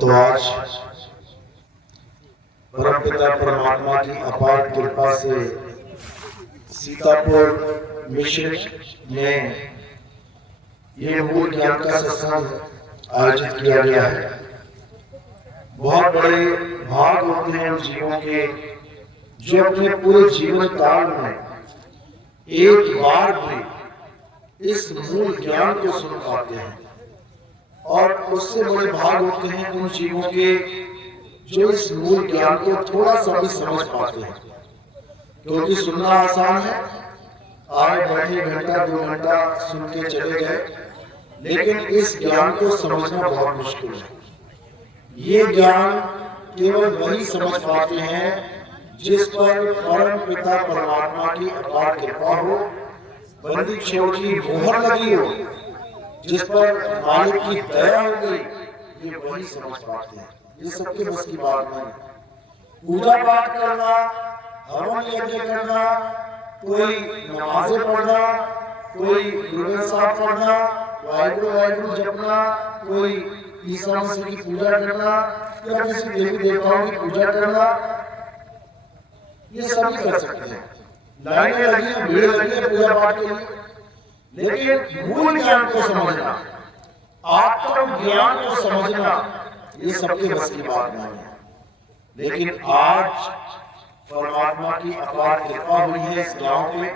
तो आज परमपिता परमात्मा की अपार कृपा से सीतापुर मिशन में ये मूल ज्ञान का सत्संग आयोजित किया गया है। बहुत बड़े भाग होते हैं उन जीवों के जो अपने पूरे जीवन काल में एक बार भी इस मूल ज्ञान को सुन पाते हैं, और उससे बड़े भाग होते हैं उन जीवों के जो इस मूल ज्ञान को थोड़ा सा भी समझ पाते हैं। क्योंकि सुनना आसान है, आए बैठे घंटा 2 घंटा सुन के चले गए, लेकिन इस ज्ञान को समझना बहुत मुश्किल है। ये ज्ञान केवल वही समझ पाते हैं जिस पर परम पिता परमात्मा की अपार कृपा हो, बंदी छोड़ की मोहर लगी हो, जिस पर मालिक की दया हो गई, ये वही समझ पाते हैं। ये सबके बस की बात नहीं। पूजा पाठ करना, हवन यज्ञ करना, कोई नमाजें पढ़ना, कोई गुरु साहब पढ़ना, वाहिगुरु वाहिगुरु जपना, कोई ईसा मसीह की पूजा करना या किसी देवी देवताओं की पूजा करना, ये सभी कर सकते हैं। लाइनें लगी हैं, भीड़ लगी है पूजा पाठ के लिए, लेकिन मूल ज्ञान को समझना, आत्म ज्ञान को समझना, ये सबके बस की बात नहीं है। लेकिन आज परमात्मा की अपार कृपा हुई है इस गांव में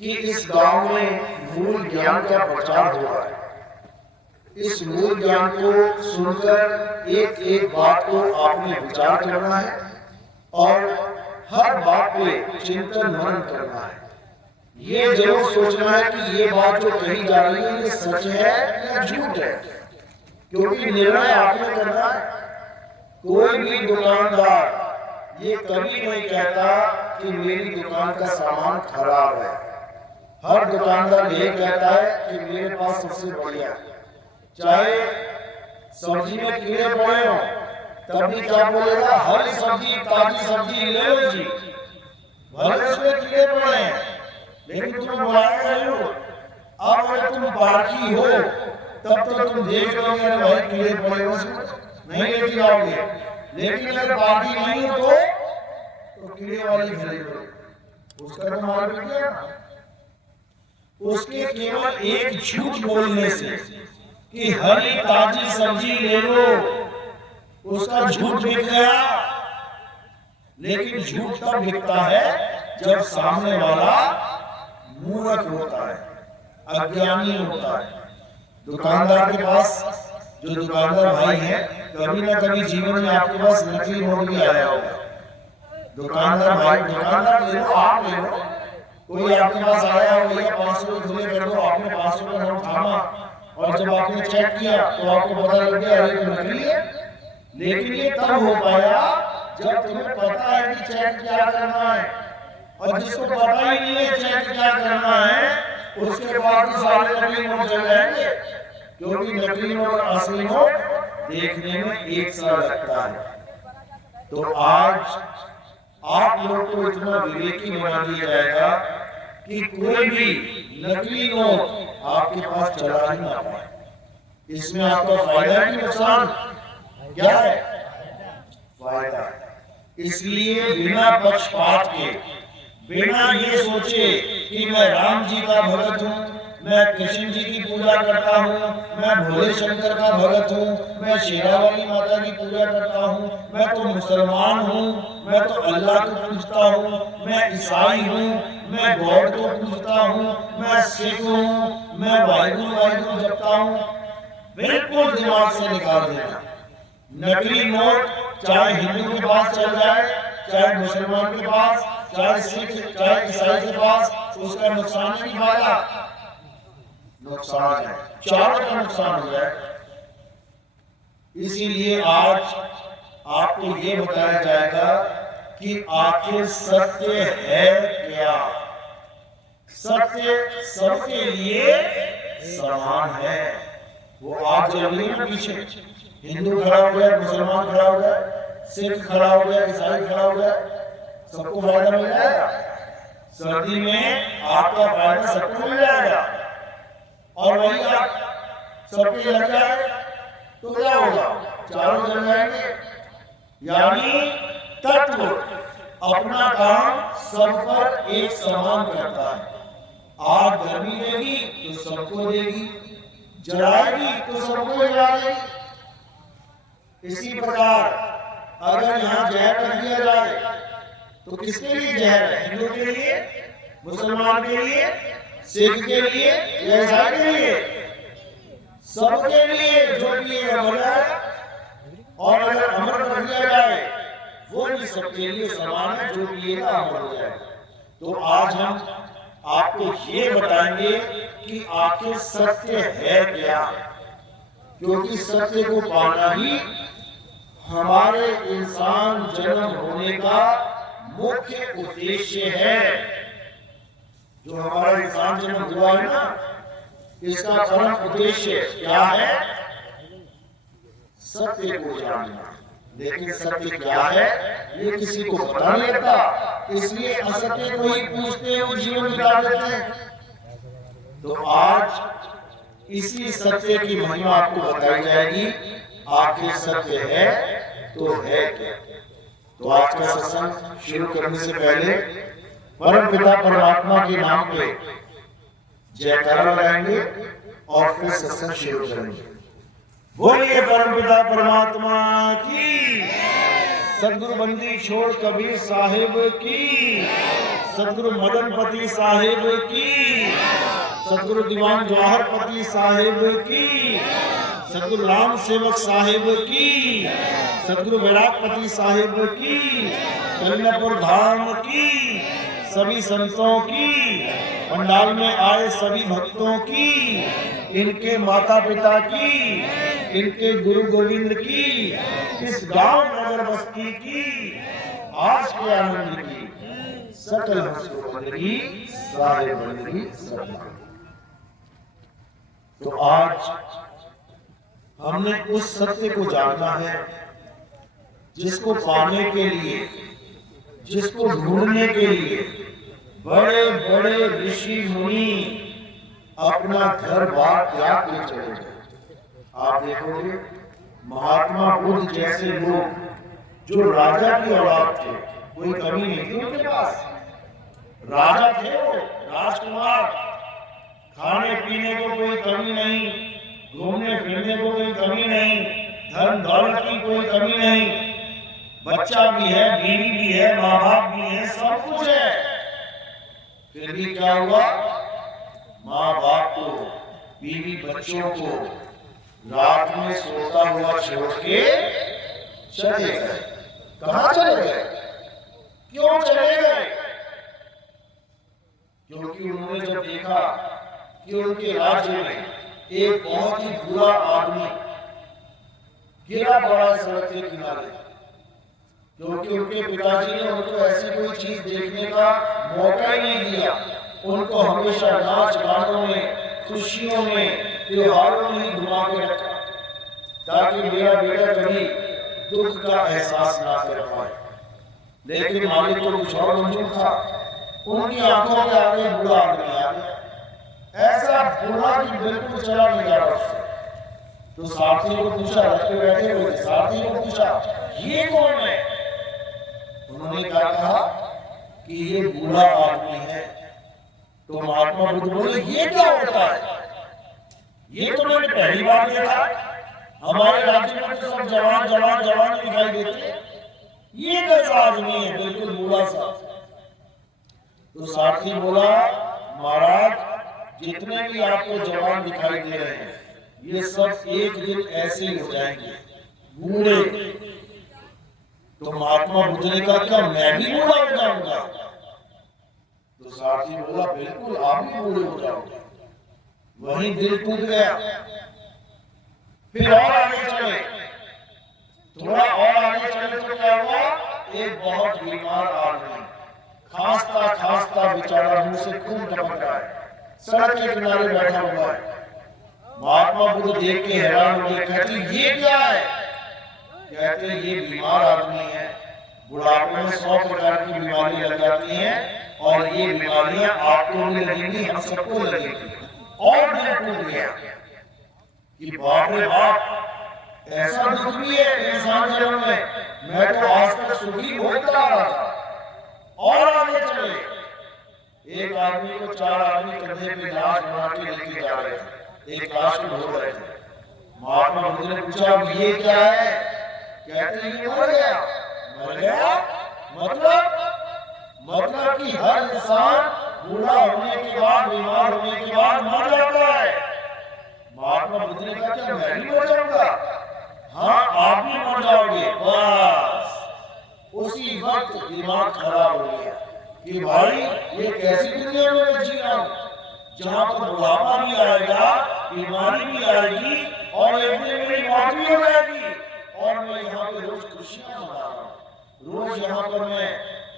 कि इस गांव में मूल ज्ञान का प्रचार हो रहा है। इस मूल ज्ञान को सुनकर एक एक बात को आपने विचार करना है और हर बात पे चिंतन मनन करना है। ये जरूर सोचना है कि ये बात जो कही जा रही है ये सच है या झूठ है, क्योंकि निर्णय आपने करना है। कोई भी दुकानदार ये कभी नहीं कहता कि मेरी दुकान का सामान खराब है। हर दुकानदार ये कहता है कि मेरे पास सबसे बढ़िया है। चाहे सब्जी में कीड़े पड़े हो तब भी क्या बोलेगा, हरी सब्जी ताजी सब्जी ले लो जी, भले उसमें कीड़े पड़े हैं लेकिन तुम बुलाए नहीं हो। अब अगर तुम बाकी हो तब तो तुम देख लोगे भाई कीड़े पड़े हो, नहीं लेके जाओगे। लेकिन अगर बाकी नहीं हो तो कीड़े वाली खरीदो, उसका तो माल बिक गया। उसके केवल एक झूठ बोलने से कि हरी ताजी सब्जी ले लो, उसका झूठ बिक गया। लेकिन झूठ तब बिकता है जब सामने वाला मूर्ख होता है, अज्ञानी होता है। दुकानदार के पास जो दुकानदार भाई है, कभी ना कभी जीवन में आपके पास नकली नोट भी आया होगा। दुकानदार भाई, दुकानदार ले लो, आप ले लो, कोई आपके पास आया हो, भैया 500 खुले कर दो, आपने 500 का नोट थामा और जब आपने चेक किया तो आपको पता लग गया अरे तो नकली है। लेकिन ये तब हो पाया जब तुम्हें पता है कि चेक क्या करना है, और जिसको पता ही नहीं है चेक क्या करना है, उसके बाद तो सारे नकली नोट चल जाएंगे, क्योंकि नकली नोट और असली नोट देखने में एक सा लगता है। तो आज आप लोग को इतना विवेकी बना दिया जाएगा कि कोई भी नकली नोट आपके पास चला ही ना पाए। इसमें आपका फायदा है कि नुकसान? क्या है? फायदा है। इसलिए बिना पक्षपात के, बिना ये सोचे कि मैं राम जी का भगत हूँ, मैं कृष्ण जी की पूजा करता हूँ, मैं भोले शंकर का भगत हूँ, मैं शेरावाली माता की पूजा करता हूँ, मैं तो मुसलमान हूँ, मैं तो अल्लाह को पूजता हूँ, मैं ईसाई हूँ, मैं गॉड को पूजता हूँ, मैं सिख हूँ, मैं वाहिगुरु वाहिगुरु जपता हूँ। बिल्कुल दिमाग से निकाल देना। नकली नोट चाहे हिंदू के पास चल जाए, चाहे मुसलमान के पास, चाहे सिख, चाहे ईसाई के पास, उसका नुकसान नहीं फायदा, नुकसान है, चारों का नुकसान हो जाए। इसीलिए आज आपको ये बताया जाएगा कि आखिर सत्य है क्या। सत्य सबके लिए समान है। वो आप चल रही है पीछे, हिंदू खड़ा हो गया, मुसलमान खड़ा हो गया, सिख खड़ा हो गया, ईसाई खड़ा हो गया, सबको फायदा मिल जाएगा। सर्दी में आपका फायदा सबको मिल जाएगा, और वही आप सबके लग जाए तो क्या होगा? चारों जल जाएंगे। यानी तत्व अपना काम सब पर एक समान करता है। आग गर्मी देगी तो सबको देगी, जलाएगी तो सबको जला देगी। इसी प्रकार अगर यहाँ जहर रख दिया जाए तो किसके लिए जहर है? हिंदू के लिए, मुसलमान के लिए, सिख के लिए, ईसाई के लिए, सबके लिए जो पिएगा मर जाए। और अगर अमर रख दिया जाए वो भी सबके लिए समान है, जो पिएगा अमर हो जाएगा। तो आज हम आपको ये बताएंगे कि आखिर सत्य है क्या, क्योंकि सत्य को पाना ही हमारे इंसान जन्म होने का मुख्य उद्देश्य है। जो हमारा इंसान जन्म हुआ है ना, इसका परम उद्देश्य क्या है? सत्य को जानना। लेकिन सत्य क्या है ये किसी को पता नहीं लगता, इसलिए असत्य को ही पूछते हुए जीवन बिता देते हैं। तो आज इसी सत्य की महिमा आपको बताई जाएगी। आखिर सत्य है तो है क्या? तो आज का सत्संग शुरू करने से पहले परम पिता परमात्मा के नाम पे जयकारा लगाएंगे और फिर सत्संग शुरू करेंगे। बोलिए परम पिता परमात्मा की, सदगुरु बंदी छोड़ कबीर साहिब की, सदगुरु मदनपति साहिब की, सदगुरु दीवान जवाहरपति साहिब की, सदगुरु राम सेवक साहिब की, सदगुरु बैरागपति साहिब की, कलियापुर धाम की, सभी संतों की, पंडाल में आए सभी भक्तों की, इनके माता पिता की, इनके गुरु गोविंद की, इस गांव नगर बस्ती की, आज के आनंद की, सकल बंदगी सारे बंदगी सब। तो आज हमने उस सत्य को जानना है जिसको पाने के लिए, जिसको ढूंढने के लिए बड़े बड़े ऋषि मुनि अपना घर बार त्याग के चले गए। आप देखोगे महात्मा बुद्ध जैसे लोग जो राजा की औलाद थे, कोई कमी नहीं थी उनके पास, राजा थे वो, राजकुमार, खाने पीने को कोई कमी नहीं, घूमने फिरने को कोई कमी नहीं, धन दौलत की कोई कमी नहीं, बच्चा भी है, बीवी भी है, माँ बाप भी है, सब कुछ है। फिर भी क्या हुआ? माँ बाप को, बीवी बच्चों को रात में सोता हुआ छोड़ के चले गए। कहां चले गए? क्यों चले गए? क्योंकि उन्होंने जब देखा कि उनके राज्य में एक बहुत ही बुरा आदमी गिरा पड़ा सड़क के किनारे, क्योंकि उनके पिताजी ने उनको ऐसी कोई चीज देखने का मौका ही नहीं दिया। उनको हमेशा नाच गानों में, खुशियों में, त्योहारों में ही घुमा के रखा, ताकि मेरा बेटा कभी दुख का एहसास ना कर पाए। लेकिन मालिक को कुछ और मंजूर था। उनकी आंखों के आगे बूढ़ा आदमी आ गया, ऐसा बूढ़ा कि बिल्कुल चला नहीं जा रहा उससे। तो सारथी को पूछा, रखे बैठे हुए थे, सारथी को पूछा ये कौन है? उन्होंने कहा कि ये बूढ़ा आदमी है। तो महात्मा बुद्ध बोले ये क्या होता है? ये तो मैंने पहली बार देखा, हमारे राज्य में तो सब जवान जवान जवान दिखाई देते, ये कैसा आदमी है बिल्कुल बूढ़ा सा? तो सारथी बोला महाराज जितने भी आपको जवान दिखाई दे रहे हैं ये सब एक दिन ऐसे ही हो जाएंगे, बूढ़े। तो महात्मा बुद्ध ने कहा क्या मैं भी बूढ़ा हो जाऊंगा? तो सारथी बोला बिल्कुल आप भी बूढ़े हो जाओगे। वहीं दिल टूट गया। फिर और आगे चले, थोड़ा और आगे चले तो क्या हुआ? एक बहुत बीमार आदमी खांसता खांसता बेचारा मुंह से खून टपक रहा है, सड़क के किनारे बैठा हुआ है। महात्मा बुद्ध देख के हैरान हो गए, कहते ये क्या है? कहते ये बीमार आदमी है, बुढ़ापे में 100 प्रकार की बीमारियां लग जाती हैं और ये बीमारियां आपको भी लगेंगी, हम सबको लगेंगी। और दिल टूट गया कि बाप रे बाप, ऐसा दुख भी है इंसान जन्म में, मैं तो आज तक सुखी होता आ रहा था। और आगे चले, एक आदमी को 4 आदमी कंधे पे लाश बना के लेके जा रहे थे, एक लाश को ढो रहे थे। महात्मा बुद्ध ने पूछा ये क्या है? कहते ये मर गया। मर गया मतलब कि हर इंसान बूढ़ा होने के बाद, बीमार होने के बाद मर जाता है। महात्मा बुद्ध ने कहा क्या मैं भी मर जाऊंगा? हाँ आप भी मर जाओगे। बस उसी वक्त दिमाग खराब हो गया कि भाई ये कैसी दुनिया में मैं जी रहा हूं, जहां पर बुढ़ापा भी आएगा, बीमारी भी आएगी और एक दिन मेरी मौत भी हो जाएगी, और मैं यहाँ पे रोज खुशियां मना रहा हूँ, रोज यहाँ पर मैं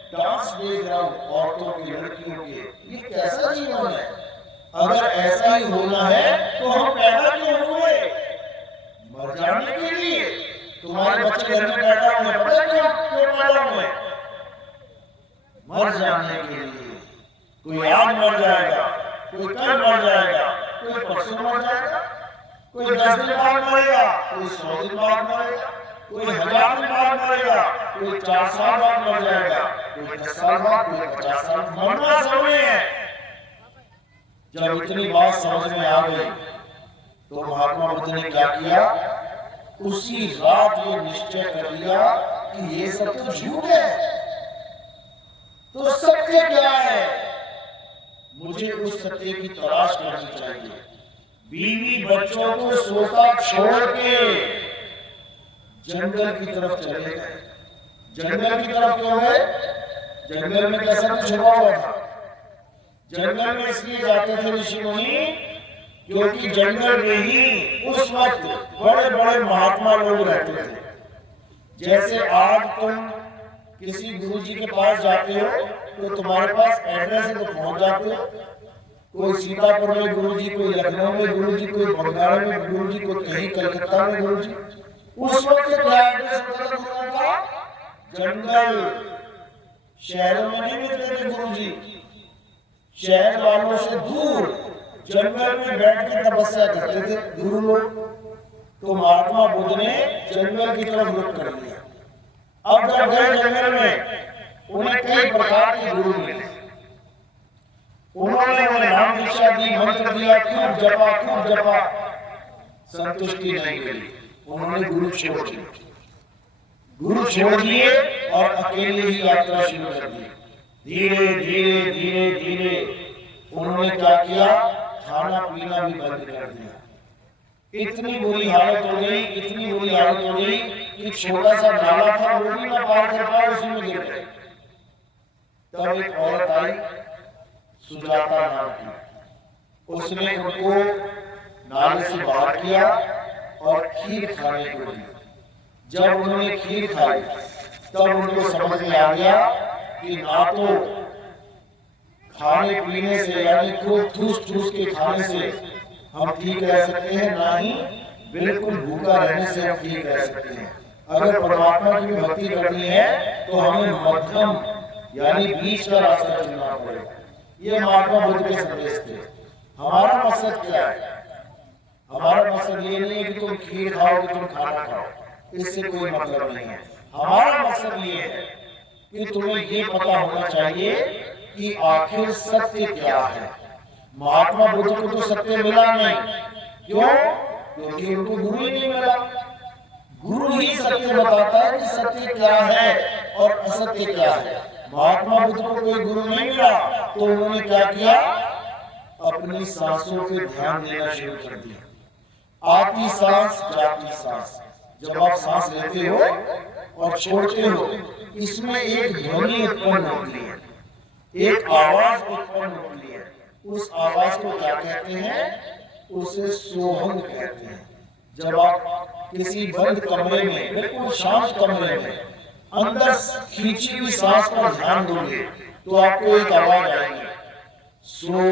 डांस देख रहा हूँ औरतों की, लड़कियों के। ये कैसा जीवन है? अगर ऐसा ही होना है तो हम पैदा क्यों हुए? मर जाने के लिए। तुम्हारे बच्चे घर में पैदा हुए, पता क्यों पैदा हुए? मर जाने के लिए। कोई आज मर जाएगा, कोई कल मर जाएगा, कोई परसों मर जाएगा, कोई 10 दिन बाद मरेगा, कोई 100 दिन बाद मरेगा, कोई 1000 दिन बाद मरेगा, कोई 4 साल बाद मर जाएगा, कोई 10 साल बाद, कोई 50 साल। मरना समय है। जब इतनी बात समझ में आ गई तो महात्मा बुद्ध ने क्या किया? उसी रात ये निश्चय कर लिया कि ये सब तो झूठ है, तो सत्य क्या है? मुझे उस सत्य की तलाश करनी चाहिए। बीवी बच्चों को सोता छोड़ के जंगल की तरफ चले गए। जंगल की तरफ क्यों गए? जंगल में कैसा कुछ छुपा हुआ था? जंगल में इसलिए जाते थे ऋषि मुनि क्योंकि जंगल में ही उस वक्त बड़े बड़े महात्मा लोग रहते थे। जैसे आज तुम किसी गुरु जी के पास जाते हो तो तुम्हारे पास एड्रेस है तो पहुंच जाते हो। कोई सीतापुर में गुरु जी, कोई लखनऊ में गुरु जी, कोई बंगाल में गुरु जी, कोई कहीं कलकत्ता में गुरु जी। उस वक्त क्या एड्रेस होता था गुरुओं का? जंगल। शहरों में नहीं मिलते थे गुरु जी, शहर वालों से दूर जंगल में बैठ के तपस्या करते थे गुरु लोग। तो महात्मा बुद्ध ने जंगल की तरफ रुख कर लिया। अब जब गए जंगल में उन्हें कई प्रकार के गुरु मिले। उन्होंने उन्हें नाम दीक्षा दी, मंत्र दिया, खूब जपा, संतुष्टि नहीं मिली। उन्होंने गुरु छोड़ दिए और अकेले ही यात्रा शुरू कर दी। धीरे उन्होंने क्या किया? खाना पीना भी बंद कर दिया। इतनी बुरी हालत हो गई कि छोटा सा नाला था वो भी ना पार कर पाए, उसी में गिर गए। तब एक औरत आई, सुजाता नाम की। उसने उनको नाले से बाहर किया और खीर खाने को दी। जब उन्होंने खीर खाई तब उनको समझ में आ गया कि ना तो खाने पीने से यानी खूब ठूस के खाने से हम ठीक रह सकते हैं, ना ही बिल्कुल भूखा रहने से हम ठीक रह सकते हैं। अगर परमात्मा की भक्ति करनी है तो हमें मध्यम यानी बीच का रास्ता चुनना पड़ेगा। ये महात्मा बुद्ध के संदेश थे। हमारा मकसद क्या है? हमारा मकसद ये नहीं है कि तुम खीर खाओ, कि तुम खाना खाओ, इससे कोई मतलब नहीं है। हमारा मकसद ये है कि तुम्हें ये पता होना चाहिए कि आखिर सत्य क्या है। महात्मा बुद्ध को तो सत्य मिला नहीं। क्यों? क्योंकि उनको गुरु ही नहीं मिला। गुरु ही सत्य बताता है कि सत्य क्या है और असत्य क्या है। महात्मा बुद्ध को कोई गुरु नहीं मिला तो उन्होंने क्या किया? अपनी सांसों पे ध्यान देना शुरू कर दिया। आती सांस जाती सांस। जब आप सांस लेते हो और छोड़ते हो, इसमें एक ध्वनि उत्पन्न होती है, एक आवाज उत्पन्न होती है। उस आवाज को क्या कहते हैं? उसे सोहम कहते हैं। जब आप किसी बंद कमरे में, बिल्कुल शांत कमरे में अंदर खींची हुई सांस पर ध्यान दोगे तो आपको एक आवाज आएगी, सो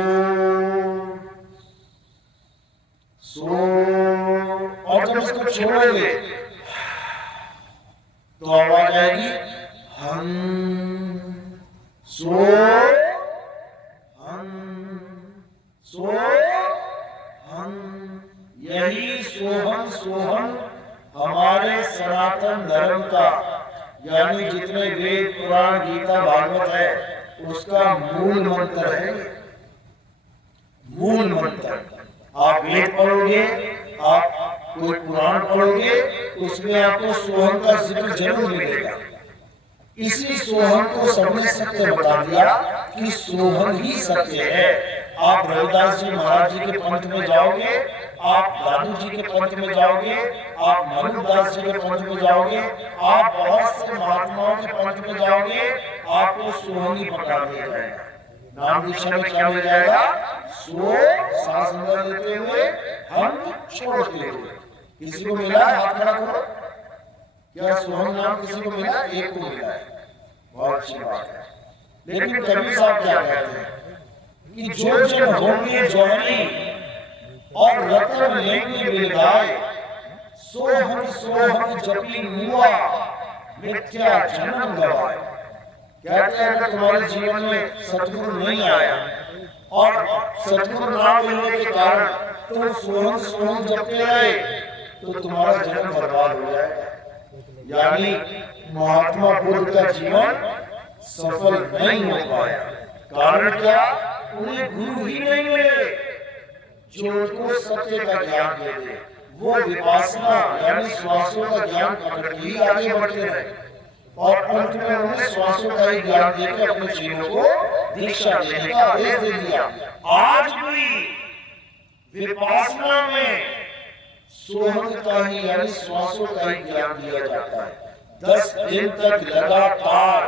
सो। और जब इसको छोड़ोगे तो आवाज आएगी हम सो हम। यही सोहम हमारे सनातन धर्म का, यानी जितने वेद पुराण गीता भागवत है, उसका मूल मंत्र है। मूल मंत्र, आप वेद पढ़ोगे, आप कोई पुराण पढ़ोगे, उसमें आपको सोहम का जिक्र जरूर मिलेगा। इसी सोहम को सबने सत्य बता दिया कि सोहम ही सत्य है। आप रविदास जी महाराज जी के पंथ में जाओगे, आप दादू जी के पंथ में जाओगे, आप मनुदास जी के पंथ में जाओगे, आप बहुत से महात्माओं के पंथ में जाओगे, आपको सोहम ही पकड़ा दिया जाएगा। नाम दीक्षा में क्या मिल जाएगा? सो सांस अंदर लेते हुए, हम छोड़ते हुए। किसी को मिला? हाथ खड़ा करो। क्या सोहम नाम किसी को मिला? एक को मिला है, बहुत अच्छी बात है। लेकिन कबीर साहब क्या कहते हैं कि जो जन होंगे ज्वानी और रतन लेंगे मिलगाए, सोहम जपी मुआ मिथ्या जन्म गवाए। कहते हैं अगर तुम्हारे जीवन में सतगुरु नहीं आया और सतगुरु ना मिलने के कारण तुम सोहम जपते रहे, तो तुम्हारा जन्म बर्बाद हो जाएगा। यानी महात्मा बुद्ध का जीवन सफल नहीं हो पाया। कारण क्या? उन्हें गुरु ही नहीं मिले जो उनको सत्य का ज्ञान दे दे। वो विपासना यानी श्वासों का ज्ञान पकड़ के ही आगे बढ़ते रहे और अंत में उन्होंने श्वासों का ही ज्ञान देकर अपने चेलों को दीक्षा देने का आदेश दे दिया। आज भी विपासना में सोहम का ही यानी श्वासों का ही ज्ञान दिया जाता है। 10 दिन तक लगातार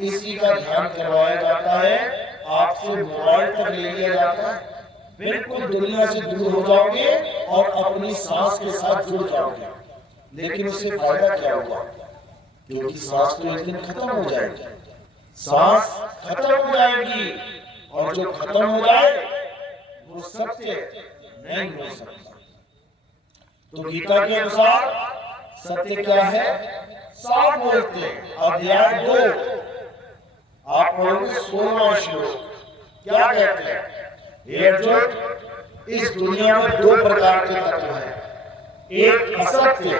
इसी का ध्यान करवाया जाता है। आपसे मोबाइल तक ले लिया जाता है, बिल्कुल दुनिया से दूर हो जाओगे और अपनी सांस के साथ जुड़ जाओगे। लेकिन उससे फायदा क्या होगा? क्योंकि सांस तो एक दिन खत्म हो जाएगी। सांस खत्म हो जाएगी और जो खत्म हो जाए वो सत्य नहीं हो सकता। तो गीता के अनुसार सत्य क्या है? साफ बोलते हैं। अध्याय 2 आप पढ़ोगे 16वां श्लोक। क्या कहते हैं? हे अर्जुन, इस दुनिया में 2 प्रकार के तत्व हैं, एक असत्य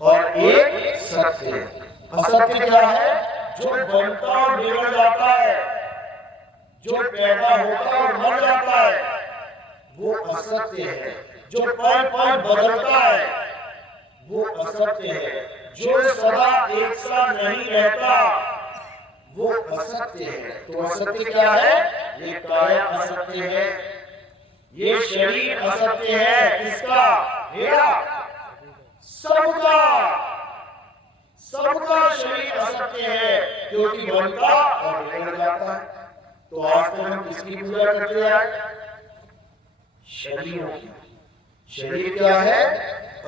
और एक सत्य। असत्य क्या है? जो बनता और बिगड़ जाता है, जो पैदा होता और मर जाता है, वो असत्य है। जो पल पल बदलता है, वो असत्य है। जो सदा एक सा नहीं रहता, वो असत्य है। तो असत्य क्या है? ये काया असत्य है, ये शरीर असत्य है। किसका? मेरा, सबका। सबका शरीर असत्य है, क्योंकि बनता और बिगड़ जाता है। तो आज तक हम किसकी पूजा करते आए? शरीरों की। शरीर क्या है?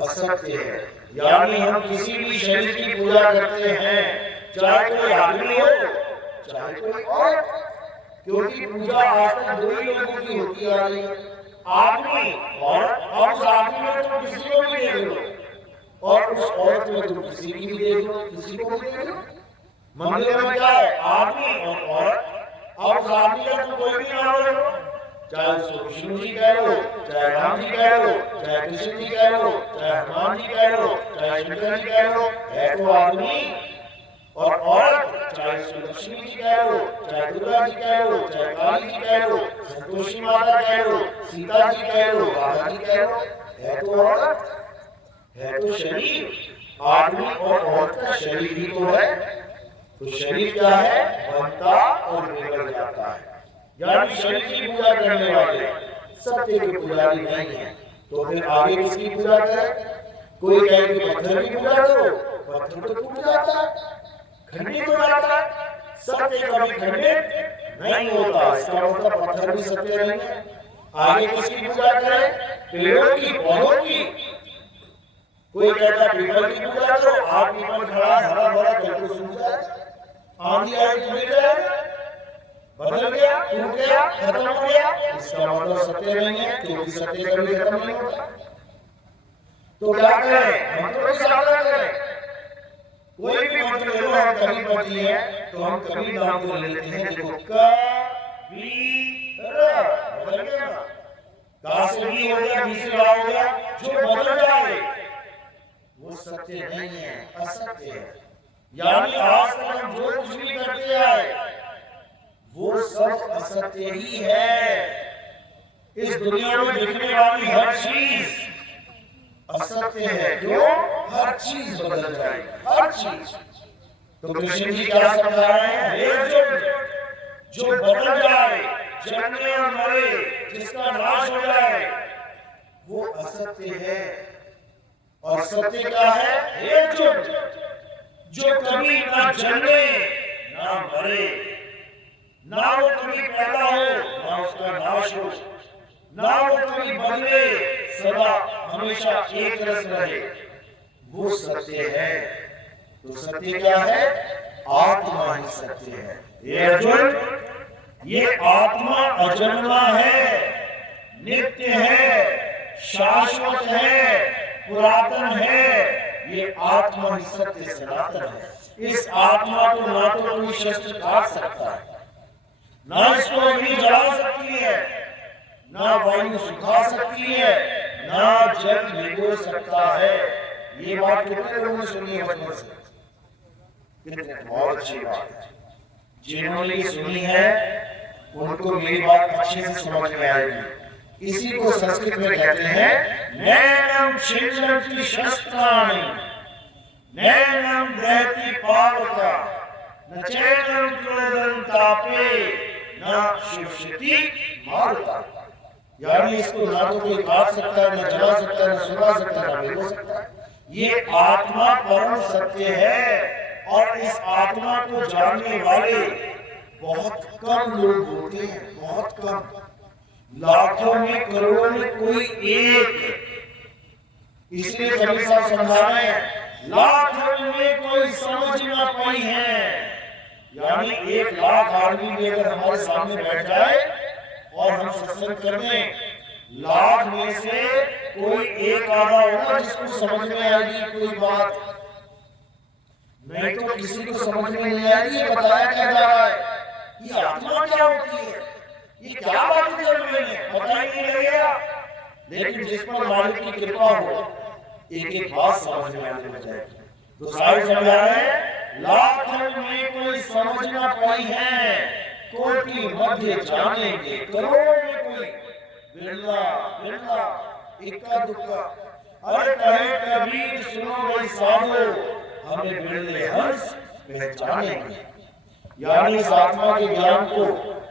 असत्य है। यानी हम किसी भी शरीर की पूजा करते हैं, चाहे कोई आदमी हो चाहे कोई औरत, क्योंकि पूजा आज तक 2 ही लोगों की होती आ रही है, आदमी और उस आदमी में तुम किसी को भी देख लो और उस औरत में तुम किसी की भी देख लो, किसी को भी देख लो। मंदिर में क्या है? आदमी और औरत। और उस आदमी का तुम कोई भी नाम ले लो, चाहे उसको विष्णु जी कह लो, चाहे राम जी कह लो, चाहे कृष्ण जी कह लो, चाहे हनुमान जी कह लो, चाहे शंकर जी कह लो, है तो आदमी। और औरत, चाहे उसको लक्ष्मी जी कह लो, चाहे दुर्गा जी कह लो, चाहे काली जी कह लो, संतोषी माता कह लो, सीता जी कह लो, राधा जी कह लो, है तो औरत, है तो शरीर। आदमी और औरत का शरीर ही तो है। तो शरीर क्या है? बनता और बिगड़ जाता है। यानी शरीर की पूजा करने वाले सत्य के पुजारी नहीं है। तो फिर आगे किसकी पूजा करें? कोई कहे कि पत्थर की पूजा करो, पत्थर तो टूट जाता है, खंडित हो जाता है। सत्य कभी खंडित नहीं होता, इसका मतलब पत्थर भी सत्य नहीं है। आगे किसकी पूजा करें? पेड़ों की, पौधों की। कोई कहता है पीपल की पूजा करो, आप पीपल खड़ा हरा भरा कल को सूख जाए, आंधी आई तो गिर जाएगा, बदल गया, टूट गया, खत्म हो गया। इसका मतलब सत्य नहीं है, क्योंकि सत्य कभी खत्म नहीं होता। तो क्या करें? मंत्रों की साधना करें। कोई भी मंत्र ले लो, हम कभी पढ़ती है तो हम कभी नाम को ले लेते हैं। देखो कबीर, बदल गया ना, का से भी हो गया, बी से ला हो गया। जो बदल जाए वो सत्य नहीं है, असत्य है। यानी आज तक हम जो कुछ भी करते आए वो सब असत्य ही है। इस दुनिया में दिखने वाली हर चीज असत्य है। क्यों? हर चीज बदल जाएगी, हर चीज। तो कृष्ण जी क्या समझा रहे हैं? हे अर्जुन, जो बदल जाए, जन्मे और मरे, जिसका नाश हो जाए, वो असत्य है। और सत्य क्या है? हे अर्जुन, जो कभी ना जन्मे ना मरे, ना वो कभी पैदा हो ना उसका नाश हो, ना वो कभी बदले, सदा हमेशा एक रस रहे, वो सत्य है। तो सत्य क्या है? आत्मा ही सत्य है। ये अर्जुन, ये आत्मा अजन्मा है, नित्य है, शाश्वत है, पुरातन है। ये आत्मा ही सत्य सनातन है। इस आत्मा को ना तो कोई शस्त्र काट सकता है, ना इसको अग्नि जला सकती है, ना वायु सुखा सकती है, ना जल भिगो सकता है। ये बात कितने लोगों ने सुनी है बचपन से? कितने? बहुत अच्छी बात है। जिन्होंने ये सुनी है उनको मेरी बात अच्छे से समझ में आएगी। इसी को संस्कृत में कहते हैं नैनम छिन्नति शस्त्राणि, नैनम दहति पावका, न चैनम क्रोधं तापे, न शुष्यति मारुता। यानी इसको ना तो कोई काट सकता है, न जला सकता है, न सुला सकता है, न भिगो सकता है। ये आत्मा परम सत्य है। और इस आत्मा को जानने वाले बहुत कम लोग होते हैं, बहुत कम। लाखों में, करोड़ों में कोई एक। इसलिए कबीर साहब समझा रहे हैं, लाख में कोई समझ ना पाई है। यानी 1 लाख आदमी भी अगर हमारे सामने बैठ जाए और हम सत्संग कर दें, लाख में से कोई एक आधा होगा जिसको समझ में आएगी कोई बात। नहीं तो किसी को समझ में नहीं आएगी ये बताया क्या जा रहा है, ये आत्मा क्या होती है, ये क्या बातें चल रही है, पता ही नहीं लगेगा। लेकिन जिस पर मालिक की कृपा हो, एक एक बात समझ में आने लग जाएगी। तो साहिब समझा रहे हैं, लाखों में कोई समझ ना पाई है, कोटि मध्य जानेंगे, करोड़ों में कोई बिरला बिरला इक्का दुक्का। अरे कहे कबीर सुनो भाई साधो, हमें बिरले हंस पहचानेंगे। यानी इस आत्मा के ज्ञान को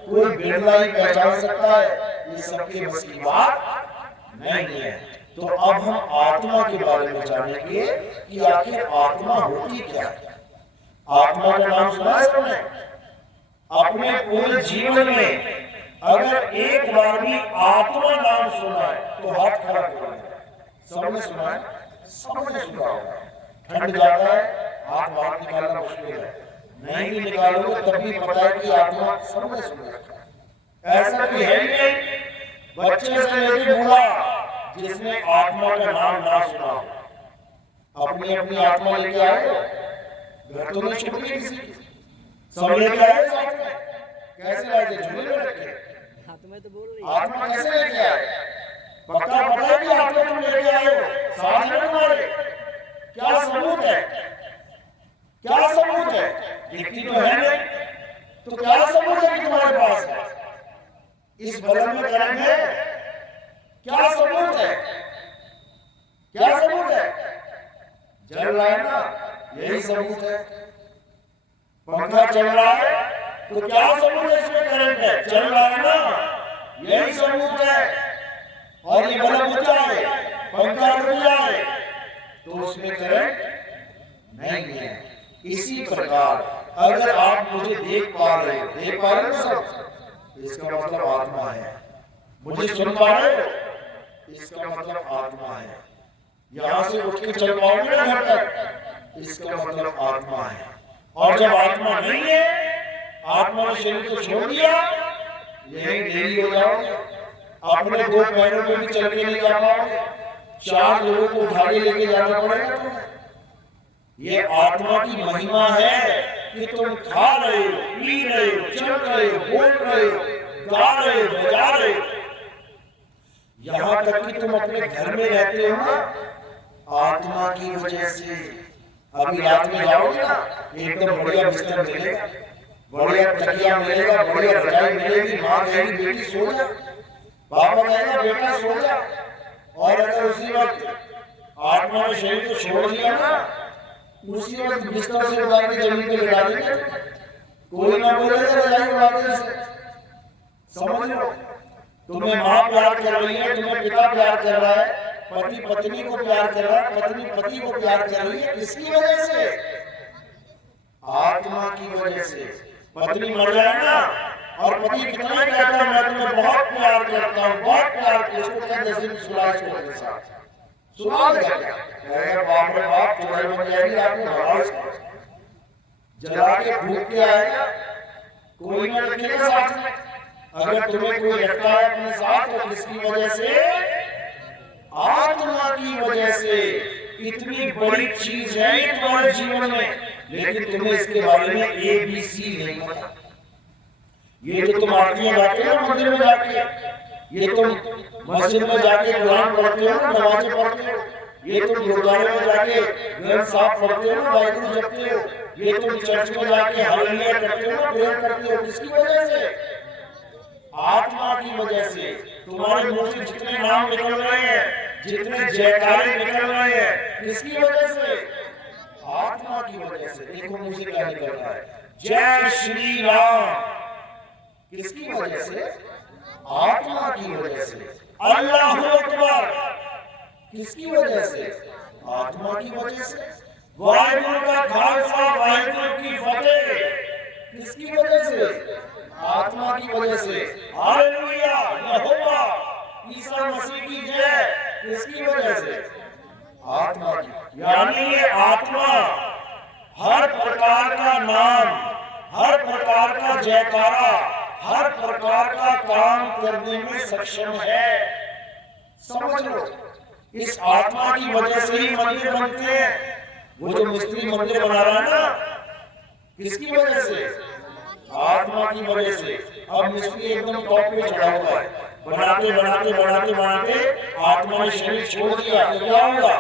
कोई बिरला ही पहचान सकता है, ये सबके बस की बात नहीं है। तो अब हम आत्मा के बारे में जानेंगे कि आखिर आत्मा होती क्या है। आत्मा का नाम सुना है सबने? अपने पूरे जीवन में अगर एक बार भी आत्मा नाम सुना है तो हाथ खड़ा करो। सबने सुना है? सबने सुना होगा। ठंड ज्यादा है, हाथ बाहर निकालना मुश्किल है, नहीं भी निकालोगे तब भी पता है कि आत्मा सबने सुना है। ऐसा कोई है नहीं बच्चे से लेकर बूढ़ा जिसने आत्मा का नाम ना सुना हो। अपनी अपनी आत्मा लेके आए हो, घर तो नहीं छूटी किसी की, सब लेके आए साथ में। कैसे आए थे? झूले में रखे। आत्मा तो बोल रही है। आत्मा कैसे लेके आए? पक्का पता है कि आत्मा तुम लेके आए हो, साथ में तुम्हारे। क्या सबूत है? क्या सबूत है? दिखती तो है नहीं, तो क्या सबूत है कि तुम्हारे पास है? इस बदन में करंट है, क्या सबूत है? क्या सबूत है? जल रहा है ना, यही सबूत है। पंखा चल रहा है तो क्या सबूत है इसमें करंट है? चल रहा है ना, यही सबूत है। और ये बल्ब बुझ जाए, पंखा रुक जाए तो उसमें करंट नहीं है। इसी प्रकार अगर आप मुझे देख पा रहे हो सब, इसका मतलब आत्मा है। मुझे सुन पा रहे हो, इसका मतलब आत्मा है। यहां से उठ के चल पाओगे ना घर तक, इसका मतलब आत्मा है। और जब आत्मा नहीं है, आत्मा ने शरीर को छोड़ दिया, यही देरी हो जाओगे। अपने 2 पैरों पे भी चल के नहीं जा पाओगे, 4 लोगों को उठा के लेके जाना पड़ेगा तुम्हें। ये आत्मा की महिमा है कि तुम खा रहे हो, पी रहे हो, चल रहे हो, बोल रहे हो, गा रहे हो, बजा रहे हो। यहां तक कि तुम अपने घर में रहते हो ना, आत्मा की वजह से। अभी रात में जाओगे ना, एकदम बढ़िया बिस्तर मिलेगा, बढ़िया तकिया मिलेगा, बढ़िया रजाई मिलेगी, माँ कहेगी बेटी सो जा, पापा कहेगा बेटा सो जा। और अगर उसी वक्त आत्मा ने शरीर को छोड़ दिया ना, उसी वक्त बिस्तर से उतार के जमीन पे गिरा देंगे, कोई ना बोलेगा रजाई उड़ा दे। समझ लो, तुम्हें माँ प्यार कर रही है, तुम्हें पिता प्यार कर रहा है, पति पत्नी को प्यार कर रहा है, पत्नी पति को प्यार कर रही है, किसकी वजह से? आत्मा की वजह से। पत्नी मर जाए ना, और पति कितना कहता है मैं तुम्हें बहुत प्यार करता हूँ, बहुत प्यार करता हूँ, उसको 10 दिन सुला छोड़ के साथ सुना देगा, कहेगा बाप रे बाप चुड़ैल बन जाएगी, आपने भगा उसको, जला के फूंक के आएगा, कोई ना रखेगा साथ में। अगर तुम्हें कोई रखता है अपने साथ तो किसकी वजह से? आत्मा की वजह से। इतनी बड़ी चीज है ये तुम्हारे जीवन में, लेकिन तुम्हें इसके बारे में ABC नहीं पता। ये तो तुम आरतियां गाते हो मंदिर में जाके, ये तुम मस्जिद में जाके कुरान पढ़ते हो, नमाज़ें पढ़ते हो, ये तुम गुरुद्वारे में जाके ग्रंथ साहब पढ़ते हो, वाहिगुरु जपते हो, ये तुम चर्च में जाके हालेलुया करते हो, प्रेयर करते हो, किसकी वजह से? आत्मा की वजह से। तुम्हारे मुंह से जितने नाम निकल रहे हैं, जितने जयकारे निकल रहे हैं, किसकी वजह से? आत्मा की वजह से। देखो मुझे क्या निकल रहा है, जय श्री राम, किसकी वजह से? आत्मा की वजह से। अल्लाहू अकबर, किसकी वजह से? आत्मा की वजह से। वाहिगुरु का खालसा वाहिगुरु की फतेह, किसकी वजह से? आत्मा की वजह से। हालेलुया, यहोवा ईसा मसीह की जय, किसकी वजह से? आत्मा की। यानी ये आत्मा हर प्रकार का नाम, हर प्रकार का जयकारा, हर प्रकार का काम करने में सक्षम है। समझ लो, इस आत्मा की वजह से ही मंदिर बनते हैं। वो जो मिस्त्री मंदिर बना रहा है ना, किसकी वजह से? आत्मा की वजह से। अब मिस्त्री एकदम टॉप पे चढ़ा हुआ है, बनाते बनाते बनाते बनाते आत्मा ने शरीर छोड़ दिया, तो क्या होगा?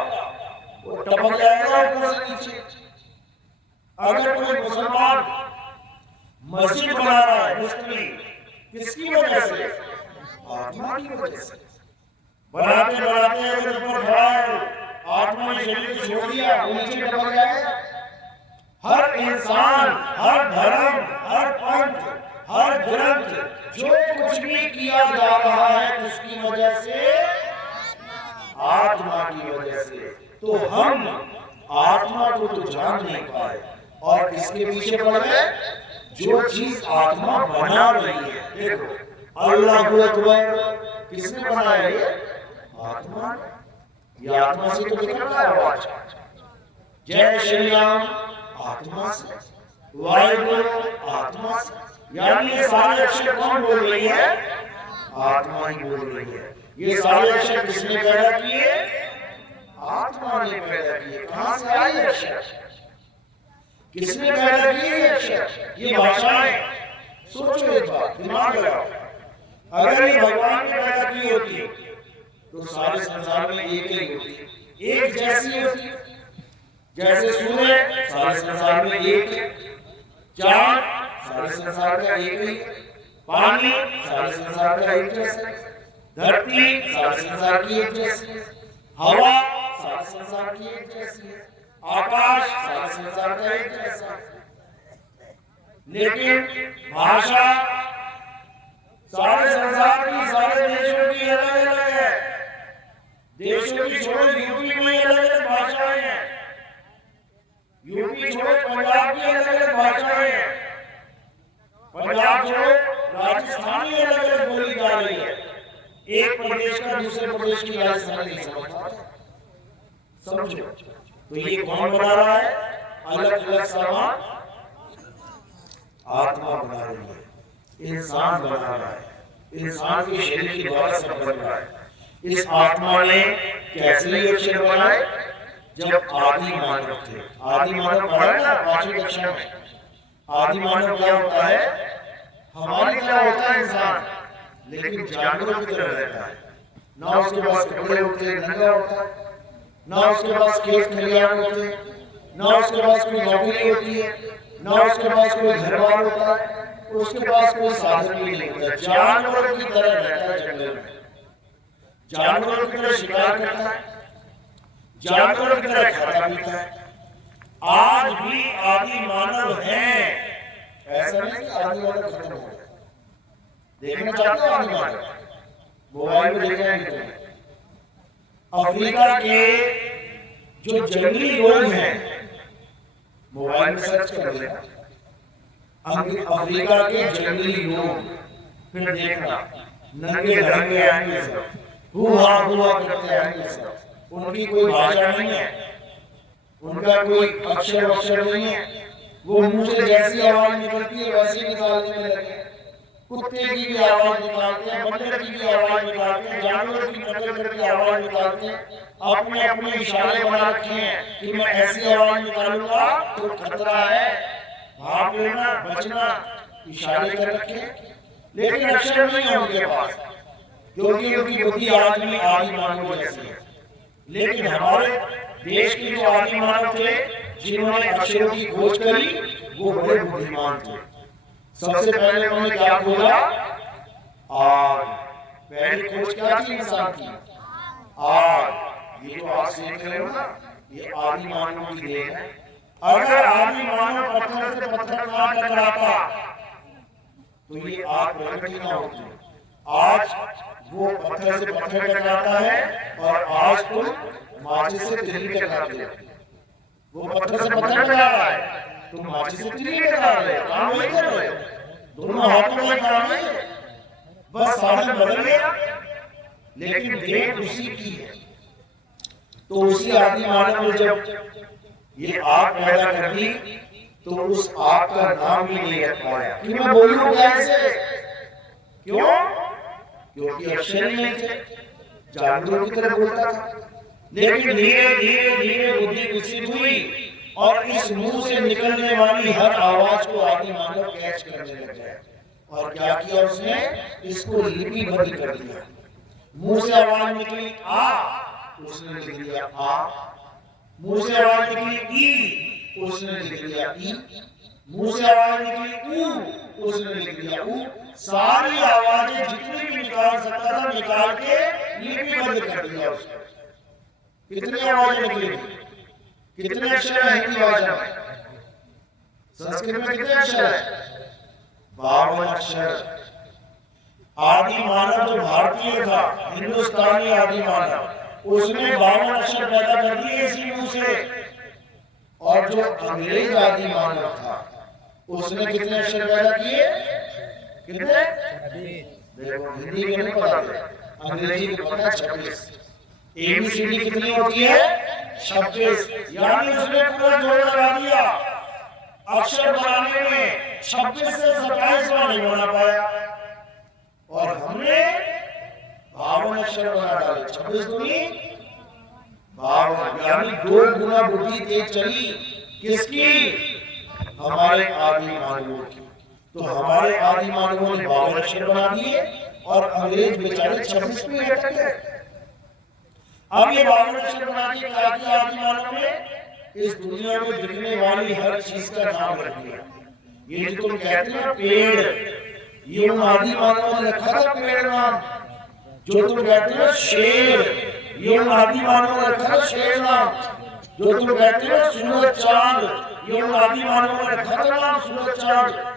वो टपक जाएगा ऊपर से नीचे। अगर कोई मुसलमान मस्जिद बना रहा है मिस्त्री, किसकी वजह से? आत्मा की वजह से। बनाते बनाते अगर ऊपर खड़ा है, आत्मा ने शरीर छोड़ दिया, वो नीचे टपक जाएगा। हर इंसान, हर धर्म, हर पंथ, हर ग्रंथ, जो कुछ भी किया जा रहा है किसकी वजह से? आत्मा की वजह से। तो हम आत्मा को तो जान नहीं पाए और किसके पीछे पड़ गए? जो चीज आत्मा बना रही है। देखो अल्लाहू अकबर, किसने बनाया ये? आत्मा। ये आत्मा से तो निकल रहा है आवाज। जय श्री राम आत्मा से, वाहिगुरु आत्मा से। यानी ये सारे अक्षर कौन बोल रही है? आत्मा ही बोल रही है। ये सारे अक्षर किसने पैदा किए? आत्मा ने पैदा किए। कहां से आए अक्षर? किसने पैदा किए ये अक्षर, ये भाषाएं? सोचो एक बार, दिमाग लगाओ। अगर ये भगवान ने पैदा की होती तो सारे संसार में एक ही होती, एक जैसी होती। जैसे सूर्य सारे संसार में एक है, चांद सारे संसार का एक ही, पानी सारे संसार का एक जैसा, धरती सारे संसार की एक जैसी, हवा सारे संसार की एक जैसी है, आकाश सारे संसार का एक जैसा। लेकिन भाषा सारे संसार की, सारे देशों की अलग अलग है। देशों की छोड़ो, यूपी में अलग अलग भाषाएं हैं, यूपी छोड़ो पंजाब की अलग अलग भाषाएं हैं, पंजाब छोड़ो राजस्थानी अलग अलग बोली जा रही है। एक प्रदेश का दूसरे प्रदेश की राजधानी नहीं समझ पाते। समझो, तो ये कौन बना रहा है? अलग अलग सामान आत्मा बना रही है, इंसान बना रहा है, इंसान के शरीर के द्वारा सब बन रहा है। इस आत्मा ने कैसे ये अक्षर बनाए? जब आदि मानव थे, आदि मानव पढ़ा है ना 5वीं कक्षा में। आदि मानव क्या होता है? हमारी तरह होता है इंसान, लेकिन जानवरों की तरह रहता है ना। उसके पास कपड़े होते हैं, नंगा होता है, ना उसके पास खेत खलियान होते हैं, ना उसके पास कोई नौकरी होती है, ना उसके पास कोई घर बार होता है, उसके पास कोई साधन भी नहीं होता। जानवर की तरह रहता है जंगल में, जानवरों की तरह शिकार करता है, जानवरों की तरह खाता पीता है। आज भी आदि मानव है, ऐसा नहीं कि आदि मानव खत्म हो गया। देखना चाहते हो आदि मानव? मोबाइल में देख रहे हैं। अफ्रीका के जो जंगली लोग हैं, मोबाइल में सर्च कर लेना अफ्रीका के जंगली लोग, फिर देखना नंगे धड़ंगे आएंगे सब, हुआ करते आएंगे सब। उनकी कोई भाषा नहीं है, उनका कोई अक्षर नहीं है, वो मुंह से जैसी आवाज निकलती है वैसे निकालने में लगे। कुत्ते की भी आवाज निकालते हैं, बंदर की भी आवाज निकालते हैं, जानवर की नकल करके आवाज निकालते हैं। अपने अपने इशारे बना रखे हैं कि मैं ऐसी आवाज निकालूंगा तो खतरा है, भाग लेना, बचना, इशारे कर रखे। लेकिन अक्षर नहीं है उनके पास, क्योंकि उनकी बुद्धि आज भी आदि मानव जैसी है। लेकिन हमारे देश के जो आदि मानव थे जिन्होंने अक्षरों की खोज करी, वो बड़े बुद्धिमान थे। सबसे पहले उन्होंने क्या खोजा? आग। पहली खोज क्या थी इंसान की? आग। ये जो आग सेक रहे हो ना, ये आदि मानव की देन है। अगर आदि मानव पत्थर से पत्थर ना टकराता तो ये आग प्रकट ही ना होती। आज वो पत्थर से पत्थर टकराता है और आज तुम माचिस से तिल्ली टकराते हो। वो पत्थर से पत्थर टकरा रहा है, तुम माचिस से तिल्ली टकरा रहे हो, काम वही कर रहे हो, दोनों हाथों में काम है, बस साधन बदल गया, लेकिन देन उसी की है। तो उसी आदि मानव ने जब ये आग पैदा कर दी तो उस आग का नाम भी नहीं रख पाया कि मैं बोलूं कैसे। क्यों? क्योंकि अक्षर नहीं थे, जानवरों की तरह बोलता था। लेकिन धीरे धीरे धीरे बुद्धि विकसित हुई और इस मुंह से निकलने वाली हर आवाज को आदि मानव कैच करने लग गया। और क्या किया उसने? इसको लिपिबद्ध कर दिया। मुंह से आवाज निकली आ, उसने लिख दिया आ। मुंह से आवाज निकली ई, उसने लिख दिया ई। मुंह से आवाज निकली ऊ, उसने लिख दिया ऊ। सारी आवाजें जितनी भी निकाल सकता था निकाल के लिपिबद्ध कर दिया उसने। कितनी आवाजें निकली? कितने अक्षर है हिंदी भाषा में? संस्कृत में कितने अक्षर है? 52 अक्षर। आदि मानव जो भारतीय था, हिंदुस्तानी आदि मानव, उसने 52 अक्षर पैदा कर दिए इसी मुंह से। और जो अंग्रेज आदि मानव था उसने कितने अक्षर पैदा किए? कितने? देखो हिंदी के नहीं पता थे, अंग्रेजी के पता 26। एबीसीडी कितनी होती है? 26। यानी उसने पूरा जोर लगा दिया अक्षर बनाने में। 26 से 27 नहीं बना पाया और हमने 52 अक्षर बना डाले। 26 दूनी 52, यानी 2 गुना बुद्धि तेज चली। किसकी? हमारे आदि मानवों की। तो हमारे आदि मानवों ने 52 अक्षर बना दिए और अंग्रेज बेचारे 26 पे अटक गए। अब ये 52 अक्षर बना के क्या किया आदि मानव ने? इस दुनिया में दिखने वाली हर चीज का नाम रख दिया। ये जो तुम कहते हो ना पेड़, ये उन आदि मानव ने रखा था पेड़ नाम। जो तुम कहते हो शेर, ये उन आदि मानव ने रखा था शेर नाम। जो तुम कहते हो सूरज चांद, ये उन आदि मानव ने रखा था नाम सूरज चांद।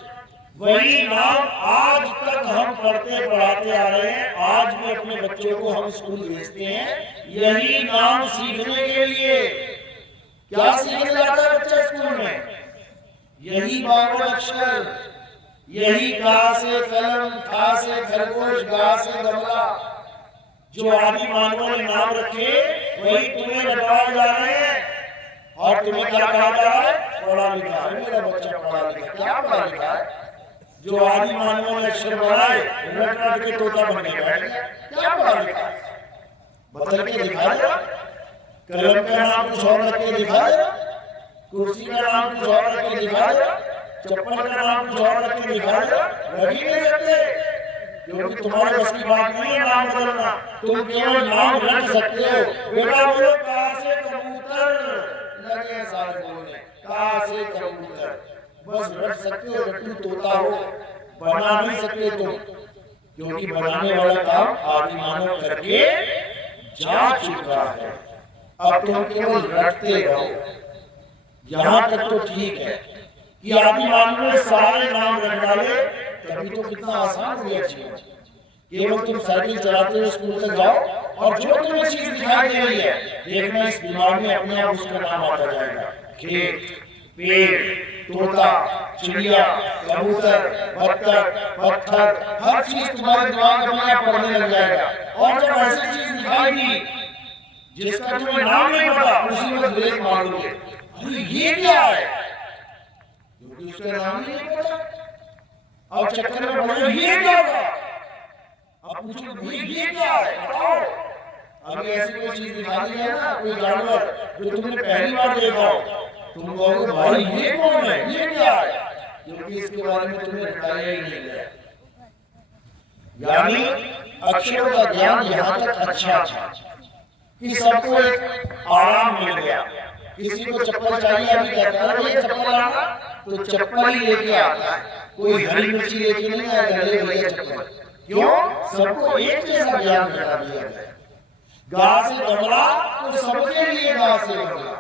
वही नाम आज तक हम पढ़ते पढ़ाते आ रहे हैं। आज भी अपने बच्चों को हम स्कूल भेजते हैं यही नाम सीखने के लिए। क्या सीखने जाता है बच्चा स्कूल में? यही 52 अक्षर, यही का से कलम, था से खरगोश, गा से गमला। जो आदि मानवों ने नाम रखे वही तुम्हें रटवाए जा रहे हैं। और तुम्हें क्या कहा जा रहा है? पढ़ा लिखा है मेरा बच्चा, पढ़ा लिखा। क्या पढ़ा लिखा है? जो आदि मानवों ने अक्षर बनाए रट रट के तोता बन के बैठ गया। क्या पढ़ा लिखा है? बदल के दिखा दे। कलम का नाम कुछ और रख के दिखा दे, कुर्सी का नाम कुछ और रख के दिखा दे, चप्पल का नाम कुछ और रख के दिखा दे। रख ही नहीं सकते, क्योंकि तुम्हारे बस की बात नहीं है नाम बदलना। तुम केवल नाम रख सकते हो। बेटा बोलो कहां से से कबूतर, बस रट सकते हो, रट्टू तोता हो, बना नहीं सकते तुम, क्योंकि बनाने वाला काम आदि मानव करके जा चुका है। अब तुम केवल रटते रहो। यहाँ तक तो ठीक है कि आदि मानव ने सारे नाम रख डाले, तभी तो कितना आसान हो गया जीवन। केवल तुम साइकिल चलाते हुए स्कूल तक जाओ और जो तुम्हें चीज दिखाई दे रही है, देखना इस दिमाग में अपने आप उसका नाम आता जाएगा। खेत, पेड़, तोता, चिड़िया, कबूतर, बत्तख, पत्थर, हर चीज तुम्हारे दिमाग में अपने आप पढ़ने लग जाएगा। और जब ऐसी चीज दिखाई दी जिसका तुम्हें नाम नहीं पता, उसी वक्त ब्रेक मार दोगे, अरे ये क्या है, क्योंकि उसका नाम ही नहीं पता। अब चक्कर में पड़ गए, ये क्या होगा, अब पूछो भाई ये क्या है, बताओ। अभी ऐसी कोई चीज दिखा दी है ना, कोई जानवर जो तुमने पहली बार देखा हो, तुम कहोगे भाई ये कौन है, ये क्या है, क्योंकि इसके बारे में तुम्हें बताया ही नहीं गया। यानी अक्षरों का ज्ञान यहाँ तक अच्छा था कि सबको एक आराम मिल गया। किसी को चप्पल चाहिए, अभी कहता है ये चप्पल आना, तो चप्पल ही लेके आता है, कोई हरी मिर्ची लेके नहीं आएगा, ले भैया चप्पल। क्यों? सबको एक जैसा ज्ञान बता दिया गया। गाय से गमला तो सबके लिए गाय से गमला,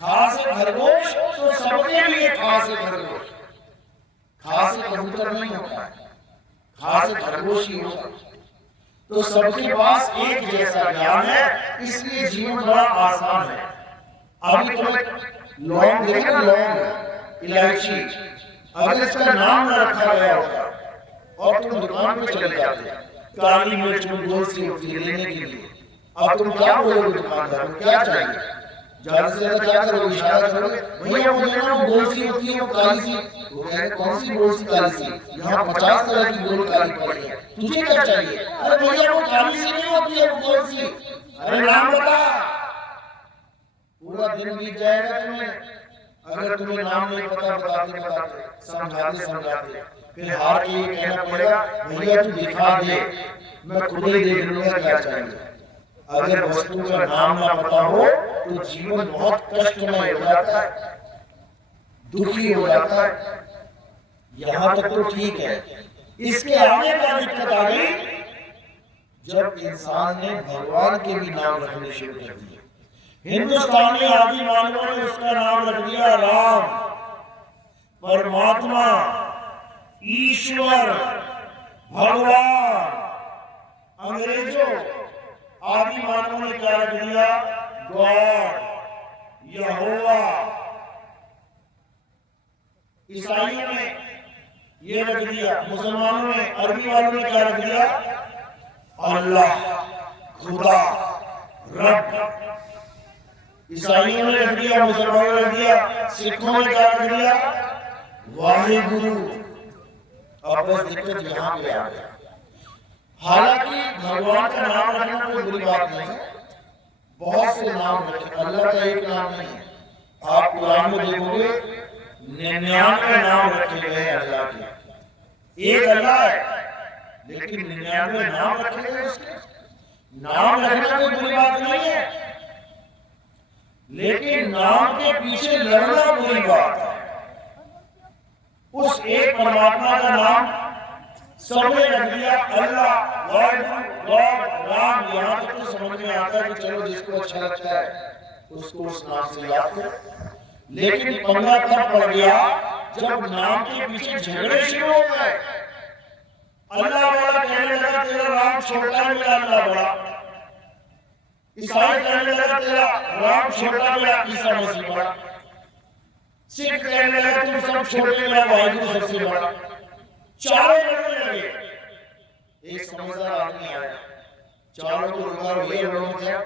खा से खरगोश तो सबके लिए खा से खरगोश। खा से कबूतर नहीं होता है, खा से खरगोश ही होता है। तो सबके पास एक जैसा ज्ञान है, इसलिए जीवन बड़ा आसान है। अभी तुम्हें लौंग देखा, लौंग, इलायची, अगर इसका नाम न रखा गया होता और तुम दुकान पे चले जाते, काली मिर्च गोल सी होती है लेने के लिए, अब तुम क्या बोलोगे दुकानदार को, क्या चाहिए, ज्यादा से ज्यादा क्या करोगे, इशारा करोगे, भैया वो देना, वो गोल सी होती है, वो काली सी। वो कहेगा कौन सी गोल सी काली सी, यहाँ 50 तरह की गोल काली पड़ी है, तुझे क्या चाहिए, अरे भैया वो काली सी नहीं होती है, वो गोल सी, अरे नाम बता। पूरा दिन बीत जाएगा तुम्हें, अगर तुम्हें नाम नहीं पता, बताते बताते, समझाते समझाते, फिर हार के ये कहना पड़ेगा भैया तू दिखा दे, मैं खुद ही देख लूंगा क्या चाहिए। अगर वस्तु का नाम ना पता हो तो जीवन बहुत कष्टमय हो जाता है, दुखी हो जाता है। यहाँ तक तो ठीक है, इसके आगे क्या दिक्कत आ गई, जब इंसान ने भगवान के भी नाम रखने शुरू कर दिए। हिंदुस्तानी आदि मानवों ने उसका नाम रख दिया राम, परमात्मा, ईश्वर, भगवान। अंग्रेजों आदि मानवों ने क्या रख दिया, गॉड, यहोवा। ईसाइयों ने ये रख दिया, मुसलमानों ने, अरबी वालों ने क्या रख दिया, अल्लाह, खुदा, रब। ईसाइयों ने रख दिया, मुसलमानों ने रख दिया, सिखों ने क्या रख दिया, वाहिगुरु। अब बस दिक्कत यहाँ पे आ गया। हालांकि भगवान का नाम रखना कोई बुरी बात नहीं है, बहुत से नाम रखे, अल्लाह का एक नाम नहीं है। आप कुरान में देखोगे 99 नाम रखे गए हैं अल्लाह के। एक अल्लाह है लेकिन 99 नाम रखे गए उसके। नाम रखना कोई बुरी बात नहीं है, लेकिन नाम के पीछे लड़ना बुरी बात है। उस एक परमात्मा का नाम सबने रख दिया अल्लाह, गॉड, राम। यहाँ तक तो समझ में आता है कि चलो जिसको अच्छा लगता है उसको उस नाम से याद करो। लेकिन पंगा तब पड़ गया जब नाम के पीछे झगड़े शुरू हो गए। अल्लाह वाला कहने लगा तेरा राम छोटा है, मेरा अल्लाह बड़ा। ईसाई कहने लगा तेरा राम छोटा, मेरा ईसा मसीह बड़ा। सिख कहने लगा तुम सब छोटे, मेरा वाहिगुरु सबसे बड़ा। चारों लड़ने लगे। एक समझदार आदमी आया, चारों को रुका, भैया लोगों क्या,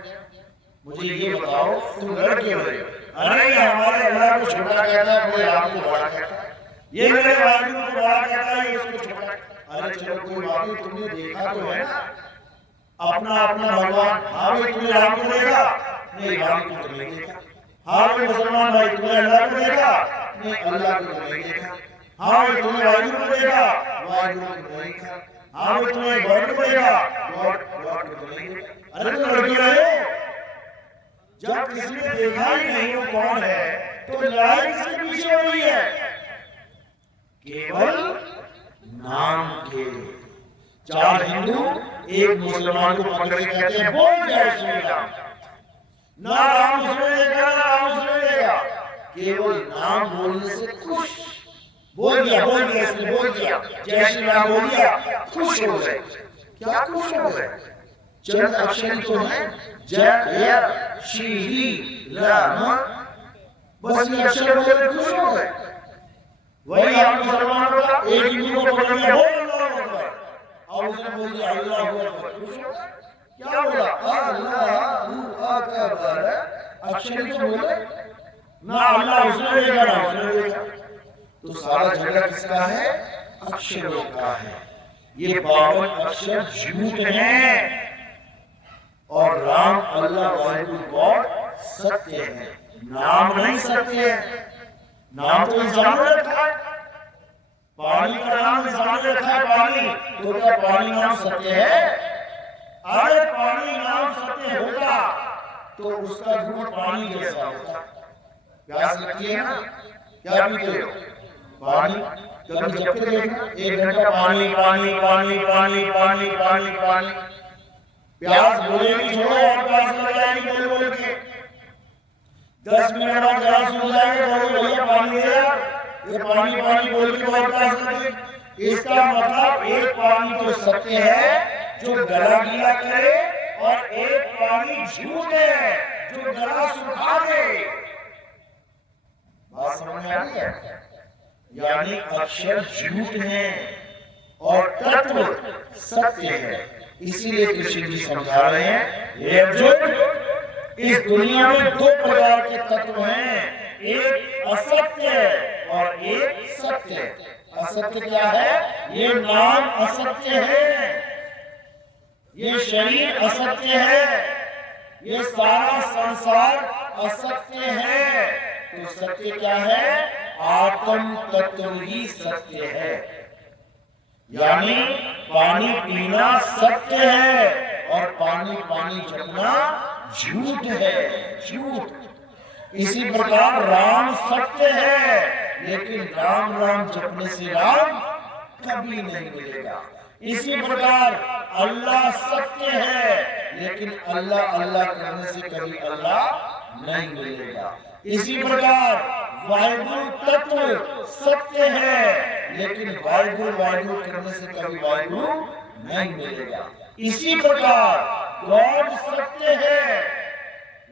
मुझे ये बताओ तुम लड़ क्यों रहे हो? अरे ये हमारे अल्लाह को छोटा कहता है, मेरे राम को बड़ा कहता है, ये मेरे वाहिगुरु को बड़ा कहता है, ये उसको छोटा। अरे चलो कोई बात नहीं, तुमने देखा तो है ना अपना अपना भगवान। हाँ भाई तुम्हें राम को देखा, नहीं राम को नहीं देखा। हाँ भाई मुसलमान भाई तुम्हें अल्लाह को देखा, नहीं अल्लाह को नहीं देखा। हाँ भाई तुम्हें वाहिगुरु को देखा, वाहिगुरु को नहीं देखा। हाँ भाई तुम्हें गॉड को देखा, गॉड को नहीं देखा। अरे तुम लड़के रहे हो, जब किसी ने देखा ही नहीं वो कौन है तो लड़ाई किसके पीछे हो रही है? केवल नाम के। 4 हिंदू एक मुसलमान को पकड़ के कहते हैं बोल जय श्री राम, ना राम सुनेगा ना राम सुनेगा, केवल नाम बोलने से खुश। बोल दिया इसने बोल दिया, जय श्री राम बोल दिया, खुश हो गए। क्या खुश हो गए? चंद अक्षर तो है, जय श्री राम, बस ये अक्षर बोले खुश हो गए। वही हम मुसलमानों का एक हिंदू को पकड़ लिया बोल अल्लाहू अकबर, और उसने बोल दिया अल्लाहू अकबर, खुश हो गए। क्या बोला? अल्लाहू अकबर, अक्षर तो बोले ना, अल्लाह उसने देखा ना उसने देखा। तो सारा झगड़ा किसका है? अक्षरों का है। ये 52 अक्षर झूठ हैं और राम अल्लाह वाहिद गॉड सत्य है, नाम नहीं सत्य है। नाम तो इंसान ने रखा है, पानी का नाम इंसान ने रखा है पानी, तो क्या पानी नाम सत्य है? अरे पानी नाम सत्य होता तो उसका गुण पानी जैसा होता। प्यास लगती है ना, क्या पीते हो? पानी। कभी जब तक देखना 1 घंटा पानी पानी पानी पानी पानी पानी पानी, प्यास बोलेगी छोड़ो और प्यास लग जाएगी बोल बोल के। 10 मिनट बाद गिलास मिल जाएगा तो भैया पानी दे यार, ये पानी पानी बोल के बहुत प्यास लगी। इसका मतलब एक पानी तो सत्य है जो गला गीला करे, और एक पानी झूठ है जो गला सुखा दे। बात समझ में आ रही है? यानी अक्षर झूठ है और तत्व सत्य है। इसीलिए कृष्ण जी समझा रहे हैं, हे अर्जुन, इस दुनिया में 2 प्रकार के तत्व हैं, एक असत्य और एक सत्य। असत्य क्या है? ये नाम असत्य है, ये शरीर असत्य है, ये सारा संसार असत्य है। तो सत्य क्या है? आत्म तत्व ही सत्य है। यानी पानी पीना सत्य है और पानी पानी जपना झूठ है, झूठ। इसी प्रकार राम सत्य है, लेकिन राम राम जपने से राम कभी नहीं मिलेगा। इसी प्रकार अल्लाह सत्य है, लेकिन अल्लाह अल्लाह करने से कभी अल्लाह नहीं मिलेगा। इसी प्रकार वाहिगुरु तत्व सत्य है, लेकिन वाहिगुरु वाहिगुरु करने से कभी वाहिगुरु नहीं मिलेगा। इसी प्रकार गॉड सत्य है,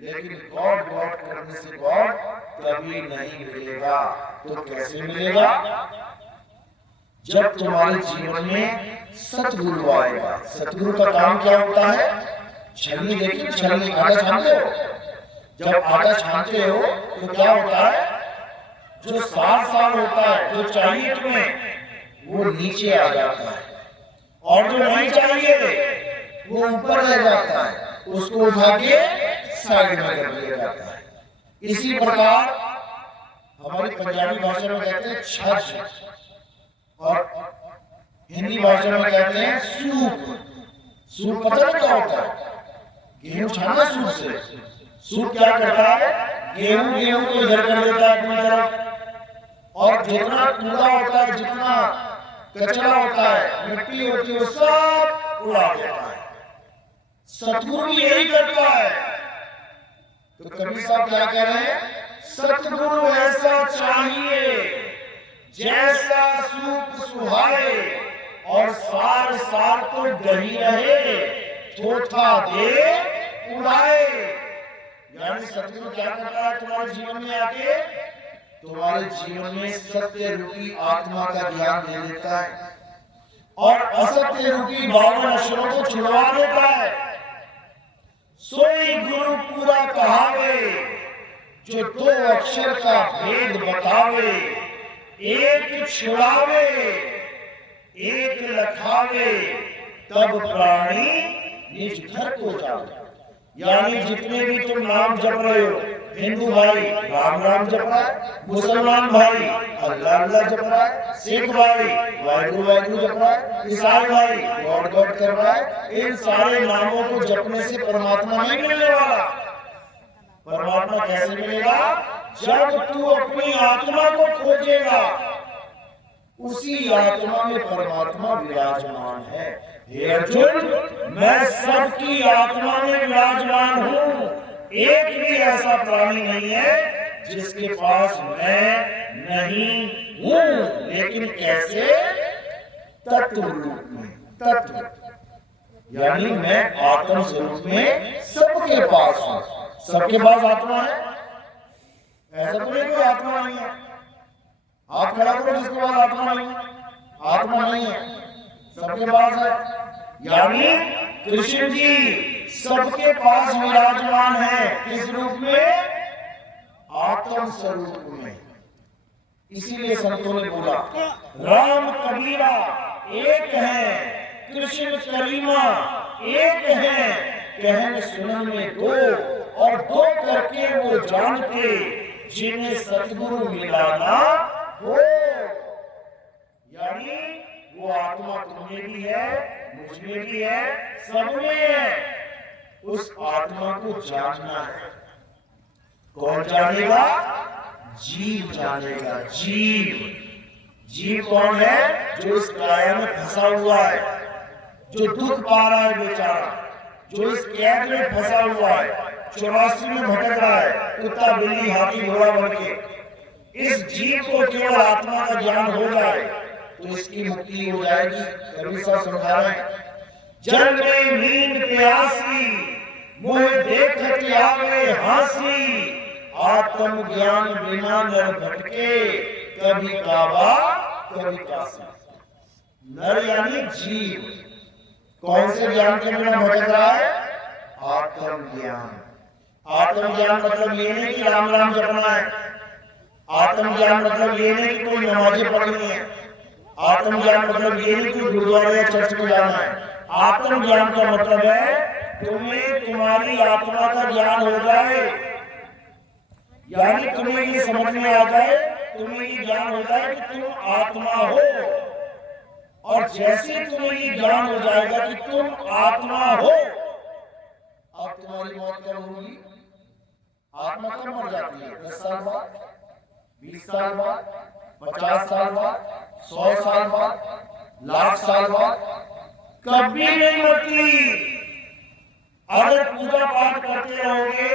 लेकिन गॉड गॉड करने से गॉड कभी नहीं मिलेगा। तो कैसे मिलेगा? जब तुम्हारे जीवन में सतगुरु आएगा। सतगुरु का काम क्या होता है? छलनी देखिए, छलनी आटा छानते हो, जब आटा छानते हो तो क्या होता है? जो 60 साल होता है, जो चाहिए तुम्हें वो नीचे आ जाता है, और जो नहीं चाहिए वो ऊपर रह जाता है, उसको उठा के साइड में कर दिया जाता है। इसी प्रकार हमारी पंजाबी भाषा में कहते हैं छज, और हिंदी भाषा में कहते हैं सूप। सूप पता नहीं क्या होता है? गेहूं छाना सूप से। सूप क्या करता है? गेहूं को इधर कर देता है अपनी तरफ, और जितना कूड़ा होता है, जितना कचरा होता है, मिट्टी होती है, वो सब उड़ा देता है। सतगुरु यही करता है। तो कबीर साहब क्या कह रहे हैं? सतगुरु ऐसा चाहिए जैसा सूप सुहाए, और सार सार तो दही रहे, थोथा दे उड़ाए। यानी सतगुरु क्या करता है तुम्हारे जीवन में आके? तुम्हारे जीवन में सत्य रूपी आत्मा का ज्ञान दे देता है, और असत्य रूपी 52 अक्षरों को छुड़वा देता है। सोई गुरु पूरा कहावे, जो 2 अक्षर का भेद बतावे, एक छुड़ावे एक लखावे, तब प्राणी निज घर को जावे। यानी जितने भी तुम नाम जप रहे हो, हिंदू भाई राम राम जप रहा है, मुसलमान भाई अल्लाह अल्लाह जप रहा है, सिख भाई वाहिगुरु वाहिगुरु जप रहा है, ईसाई भाई गॉड गॉड कर रहा है। इन सारे नामों को जपने से परमात्मा नहीं मिलने वाला। परमात्मा कैसे मिलेगा? जब तू अपनी आत्मा को खोजेगा, उसी आत्मा में परमात्मा विराजमान है। हे अर्जुन, मैं सबकी आत्मा में विराजमान हूं। एक भी ऐसा प्राणी नहीं है जिसके पास मैं नहीं हूं। लेकिन कैसे? तत्व रूप में। तत्व यानी मैं आत्म स्वरूप में सबके पास हूं। सबके पास आत्मा है, ऐसा तो नहीं कोई आत्मा नहीं है। हाथ खड़ा करो जिसके पास आत्मा नहीं है। आत्मा नहीं है, सबके पास है। यानी कृष्ण जी सबके पास विराजमान है। किस रूप में? आत्म स्वरूप में। इसीलिए संतों ने बोला, राम कबीरा एक है, कृष्ण करीमा एक है, कहन सुनन में दो, और दो करके वो जानते, जिन्हें सतगुरु मिलाना हो। यानी वो आत्मा तुम्हें भी है, मुझ में भी है, सब में है। उस आत्मा को जानना है। कौन जानेगा? जीव जानेगा। जीव। जीव कौन है? जो इस काया में फंसा हुआ है, जो दुख पा रहा है बेचारा, जो इस कैद में फंसा हुआ है, 84 में भटक रहा है, कुत्ता बिल्ली हाथी घोड़ा बन के। इस जीव को केवल आत्मा का ज्ञान हो जाए तो इसकी मुक्ति हो जाएगी। कबीर साहब समझा रहे हैं, जल में नींद प्यासी, मुझे देखत आवे हासी, आत्म ज्ञान बिना नर भटके, कभी काबा कभी काशी। नर यानी जीव। कौन से ज्ञान के बिना भटक रहा है? आत्म ज्ञान। आत्म ज्ञान मतलब ये नहीं कि राम राम जपना है। आत्म ज्ञान मतलब ये नहीं कि कोई नमाजें पढ़नी है। आत्म ज्ञान मतलब ये नहीं कि गुरुद्वारे या चर्च में जाना है। आत्म ज्ञान का मतलब है तुम्हें तुम्हारी आत्मा का ज्ञान हो जाए। यानी तुम्हें ये समझ में आ जाए, तुम्हें ये ज्ञान हो जाए कि तुम आत्मा हो। और जैसे तुम्हें ये ज्ञान हो जाएगा कि तुम आत्मा हो, अब तुम्हारी मौत कब होगी? आत्मा कब मर जाती है? 10 साल बाद, 20 साल बाद, 50 साल बाद, 100 साल बाद, लाख साल बाद? कभी नहीं मरती। अगर पूजा पाठ करते रहोगे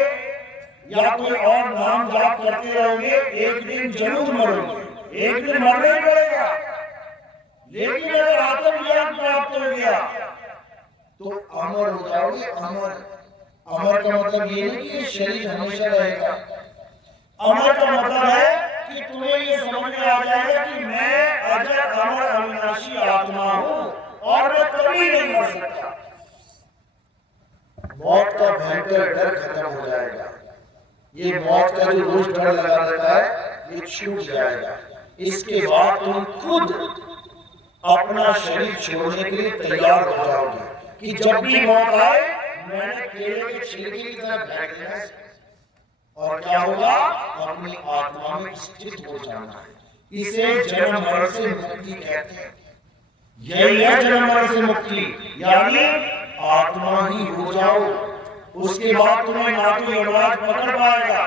या कोई और नाम जाप करते रहोगे, एक दिन जरूर मरोगे। एक दिन मरना ही पड़ेगा। लेकिन अगर आत्म ज्ञान प्राप्त हो गया तो अमर हो जाओगे। अमर। अमर का मतलब ये नहीं कि ये शरीर हमेशा रहेगा। अमर का मतलब है कि तुम्हें ये समझ में आ जाएगा कि मैं अजर अमर अविनाशी आत्मा हूं और मैं कभी नहीं मर सकता। मौत का भयंकर डर खत्म हो जाएगा। ये मौत का जो रोज डर लगा रहता है, ये छूट जाएगा। इसके बाद तुम खुद अपना शरीर छोड़ने के लिए तैयार हो जाओगे कि जब भी मौत आए, मैंने केले के छिलके की तरह फेंक देना है। और क्या होगा? अपनी आत्मा में स्थित हो जाना है। इसे जन्म मरण से मुक्ति कहते हैं। यही है जन्म मरण से मुक्ति। यानी आत्मा ही हो जाओ। उसके बाद तुम्हें ना तो यमराज पकड़ पाएगा,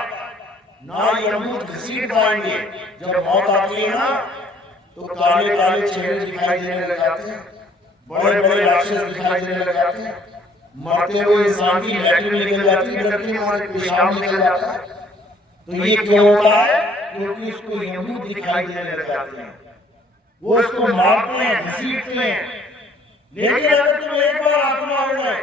ना यमदूत घसीट पाएंगे। जब मौत आती है ना, तो काले काले चेहरे दिखाई देने लग जाते हैं, बड़े बड़े राक्षस दिखाई देने लग जाते हैं, मरते हुए इंसान की लैट्रिन निकल जाती है, डर के मारे पेशाब निकल जाता है। तो ये क्यों होता है? क्योंकि उसको यमदूत दिखाई देने लग जाते हैं, वो उसको मारते हैं, घसीटते हैं। लेकिन अगर तुम एक बार आत्मा हो गए,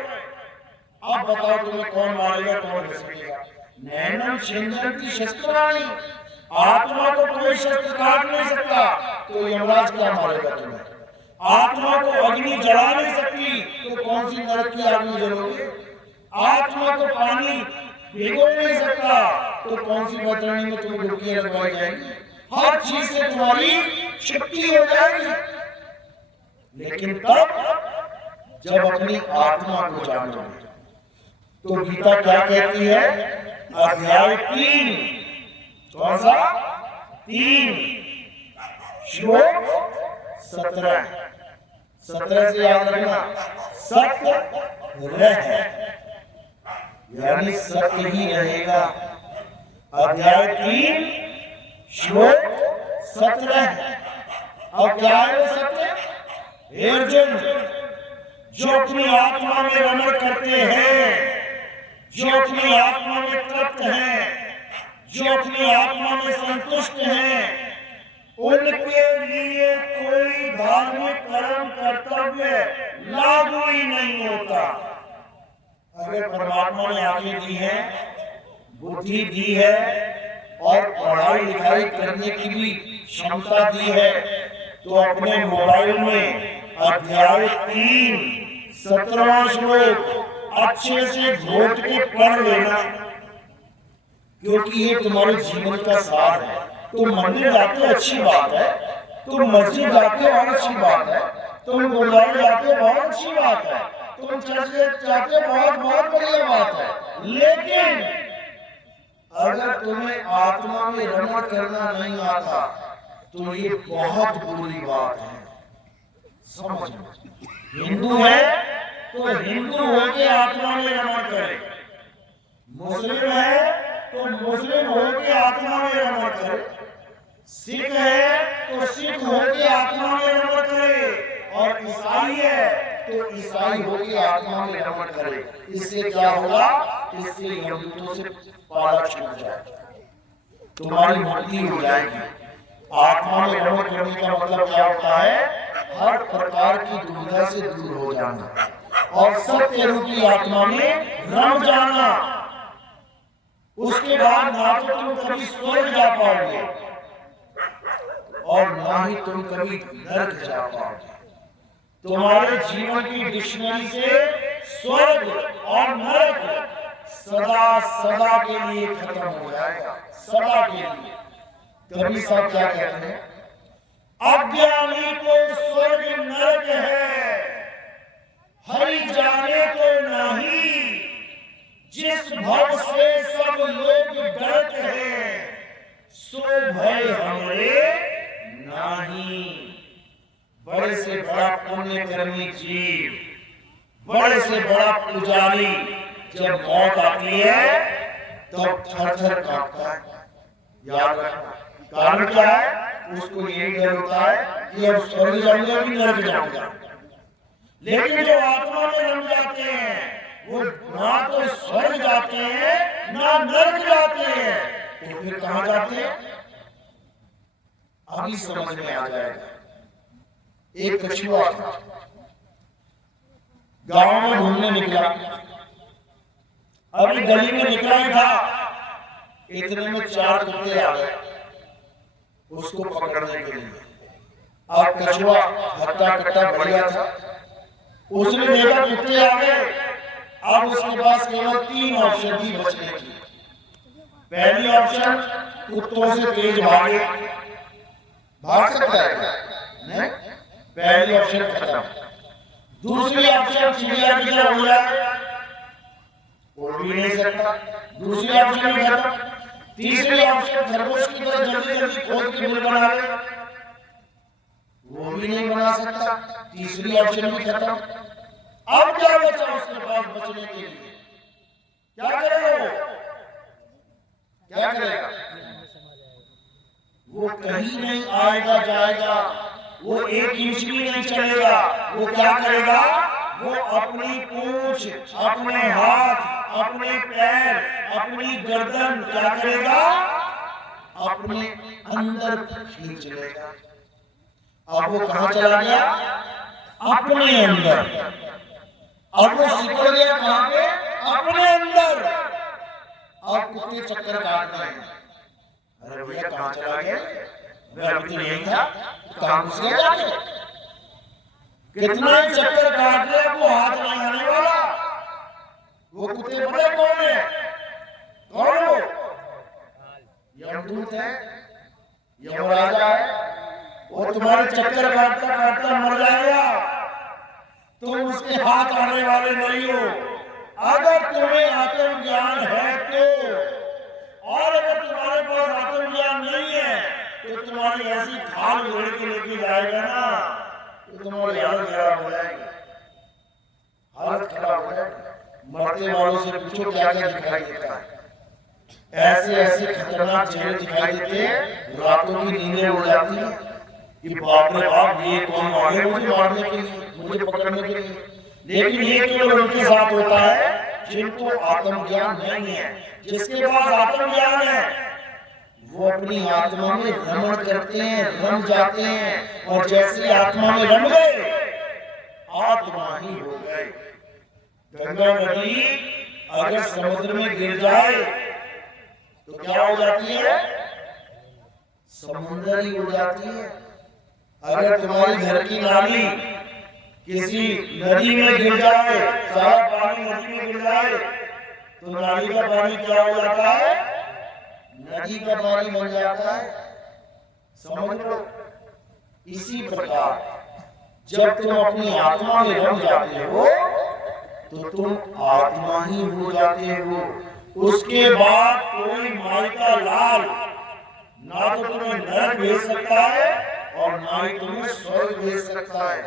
अब बताओ तुम्हें कौन मारेगा, कौन घसीटेगा? नैनम छिंदन्ति शस्त्राणि, आत्मा को कोई शस्त्र काट नहीं सकता, तो यमराज क्या मारेगा तुम्हें? आत्मा को अग्नि जला नहीं सकती, तो कौन सी नरक की अग्नि जलोगे? आत्मा को पानी भिगो नहीं सकता, तो कौन सी बतरनी में तुम्हें डुबकियां लगवाई जाएंगी? हर चीज से तुम्हारी छुट्टी हो जाएगी। लेकिन तब जब अपनी आत्मा को जानोगे। तो गीता क्या कहती है? अध्याय 3, कौन सा? 3 श्लोक 17 से याद रखना। सत्य रह, यानी सत्य ही रहेगा। अध्याय 3 श्लोक 17। अब क्या है वो सत्य? हे अर्जुन, जो अपनी आत्मा में रमण करते हैं, जो अपनी आत्मा में तृप्त हैं, जो अपनी आत्मा में संतुष्ट हैं, उनके लिए कोई धार्मिक कर्म कर्तव्य लागू ही नहीं होता। अगर परमात्मा ने आंखें दी है, बुद्धि दी है और पढ़ाई लिखाई करने की भी क्षमता दी है, तो अपने मोबाइल में अध्याय 3 17वां श्लोक अच्छे से घोट के पढ़ लेना, क्योंकि ये तुम्हारे जीवन का सार है। तुम मंदिर जाते हो अच्छी बात है, तुम मस्जिद जाते हो बहुत अच्छी बात है, तुम गुरुद्वारे जाते हो बहुत अच्छी बात है, तुम चर्च जाते हो बहुत बहुत बढ़िया बात है, लेकिन अगर तुम्हें आत्मा में रमण करना नहीं आता तो ये बहुत बुरी बात है। समझ, हिंदू है तो हिंदू होके आत्मा में रमण करे, मुस्लिम है तो मुस्लिम होके आत्मा में रमण करे, सिख है तो सिख होके आत्मा में रमण करे, और ईसाई है तो ईसाई होके आत्मा में रमण करे। इससे क्या होगा? इससे यहूदियों से पाला छूट जाएगा, तुम्हारी मुक्ति हो जाएगी। आत्मा में रमण करने का मतलब क्या होता है? हर प्रकार की दुविधा से दूर हो जाना और सत्य रूपी आत्मा में रम जाना। उसके बाद ना तो तुम कभी स्वर्ग जा पाओगे और ना ही तुम कभी नरक जा पाओगे। तुम्हारे जीवन की डिक्शनरी से स्वर्ग और नरक सदा सदा के लिए खत्म हो जाएगा, सदा के लिए। कभी सब क्या कहते हैं? अज्ञानी को स्वर्ग नरक है, हरि जाने तो नहीं, जिस भव से सब लोग डरते हैं, सो भय हमरे नहीं। बड़े से बड़ा पुण्य कर्मी जीव, बड़े से बड़ा पुजारी जब मौत आती है तब थर थर कांपता है। याद रखना, कारण क्या है? उसको यही डर होता है कि अब स्वर्ग जाऊंगा भी नरक जाऊंगा। लेकिन जो आत्मा में रम जाते हैं वो ना तो स्वर्ग जाते हैं ना नरक जाते हैं, तो फिर कहां जाते हैं? अभी समझ में आ जाएगा। एक कछुआ था, गांव में घूमने निकला, अभी गली में निकला ही था, इतने में 4 कुत्ते आ गए उसको पकड़ने के लिए। अब कछुआ हट्टा कट्टा बढ़िया था, उसने देखा कुत्ते आ गए, अब उसके पास केवल 3 ऑप्शन थी बचने की। पहली ऑप्शन, कुत्तों से तेज भागे, भाग सकता है नहीं, पहली ऑप्शन खत्म। दूसरी ऑप्शन चिड़िया की तरह हो जाए, उड़ भी नहीं सकता, दूसरी ऑप्शन भी खत्म। तीसरी ऑप्शन खरगोश की तरह जल्दी जल्दी खोद के बिल बना ले, वो भी नहीं बना सकता, तीसरी ऑप्शन भी खत्म। अब क्या बचा उसके पास बचने के लिए? क्या करेगा वो? क्या करेगा? वो कहीं नहीं आएगा जाएगा, वो 1 इंच भी नहीं चलेगा। वो क्या करेगा? वो अपनी पूंछ, अपने हाथ, अपने पैर, अपनी गर्दन क्या करेगा? अपने अंदर खींच लेगा। अब वो कहां चला गया? अपने अंदर। अब वो सिकुड़ गया कहां पे? अपने अंदर। अब कुत्ते चक्कर काट रहे हैं, अरे भैया कहां चला गया? अभी तो यही था, कहां घुस गया जाके? कितना चक्कर काट लिया, वो हाथ नहीं आने वाला। वो कुत्ते बड़े कौन है? कौन हो? यमदूत है, यमराजा है। वो तुम्हारे चक्कर काटता काटता मर जाएगा, तुम उसके हाथ आने वाले नहीं हो। अगर तुम्हें आत्मज्ञान है तो, और अगर तुम्हारे पास आत्मज्ञान नहीं है तो तुम्हारी ऐसी खाल जोड़ के लेके जाएगा ना, तो तुम्हारी हालत खराब हो जाएगी, हालत खराब हो जाएगी। मरते वालों से पूछो क्या क्या दिखाई देता है। ऐसे ऐसे खतरनाक चेहरे दिखाई देते हैं, रातों की नींदें उड़ जाती हैं कि बाप रे बाप, ये कौन आ गया मुझे मारने के लिए, मुझे पकड़ने के लिए। लेकिन ये केवल उनके साथ होता है जिनको आत्मज्ञान नहीं है। जिसके पास आत्मज्ञान है वो अपनी आत्मा में रमण करते हैं, रम जाते हैं, और जैसे आत्मा में रम गए आत्मा ही हो गए। गंगा नदी अगर समुद्र में गिर जाए तो क्या हो जाती है? समुद्र ही हो जाती है। अगर तुम्हारी घर की नाली किसी नदी में गिर जाए, सारा पानी नदी में गिर जाए, तो नाली का पानी क्या हो जाता है? नदी का पानी बन जाता है। समझ लो। इसी प्रकार जब तुम अपनी आत्मा में रम जाते हो तो तुम आत्मा ही हो जाते हो। उसके बाद कोई माई का लाल ना तो तुम्हें नरक भेज सकता है और ना ही तुम्हें स्वर्ग भेज सकता है।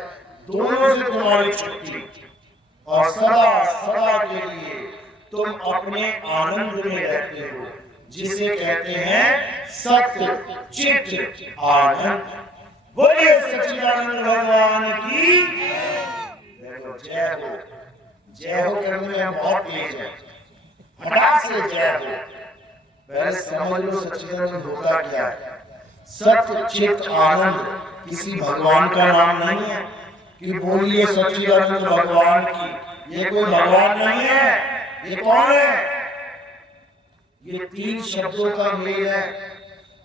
दोनों से तुम्हारी छुट्टी, और सदा सदा के लिए तुम अपने आनंद में रहते हो, जिसे कहते हैं सत्य चित्त आनंद। बोलिए सच्चिदानंद भगवान की जय हो। जय हो करने में हम बहुत तेज हैं, फटाक से जय हो। पहले समझ लो सच्चिदानंद होता क्या है। सत्य चित्त आनंद किसी भगवान का नाम नहीं है कि बोलिए सच्चिदानंद भगवान की। ये कोई भगवान नहीं है। ये कौन है? ये तीन शब्दों का मेल है।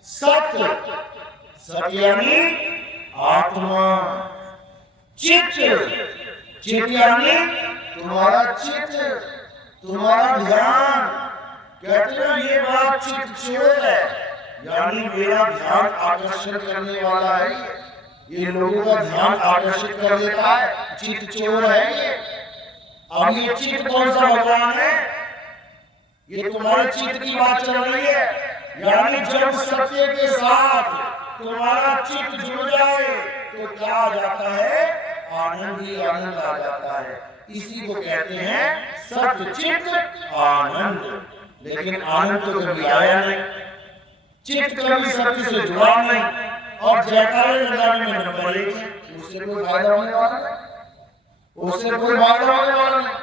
सत्य, सत्य यानी आत्मा, चित्त, चित्त यानी तुम्हारा चित्त, तुम्हारा ध्यान। कहते हैं ये बात चित्त चोर है, यानी मेरा ध्यान आकर्षण करने वाला है, ये लोगों का ध्यान आकर्षित कर देता है, चित्त चोर है ये। अब ये चित्त कौन सा भगवान है? ये तुम्हारे चित्त की बात चल रही है। यानी जब सत्य के साथ तुम्हारा चित्त जुड़ जाए तो क्या आ जाता है? आनंद ही आनंद आ जाता है। इसी को कहते हैं सत्य चित्त आनंद। लेकिन आनंद तो कभी आया नहीं, चित्त कभी सत्य से जुड़ा नहीं, और जयकारे लगाने में नंबर 1 है। उससे कोई फायदा होने वाला नहीं, उससे कोई फायदा होने वाला नहीं।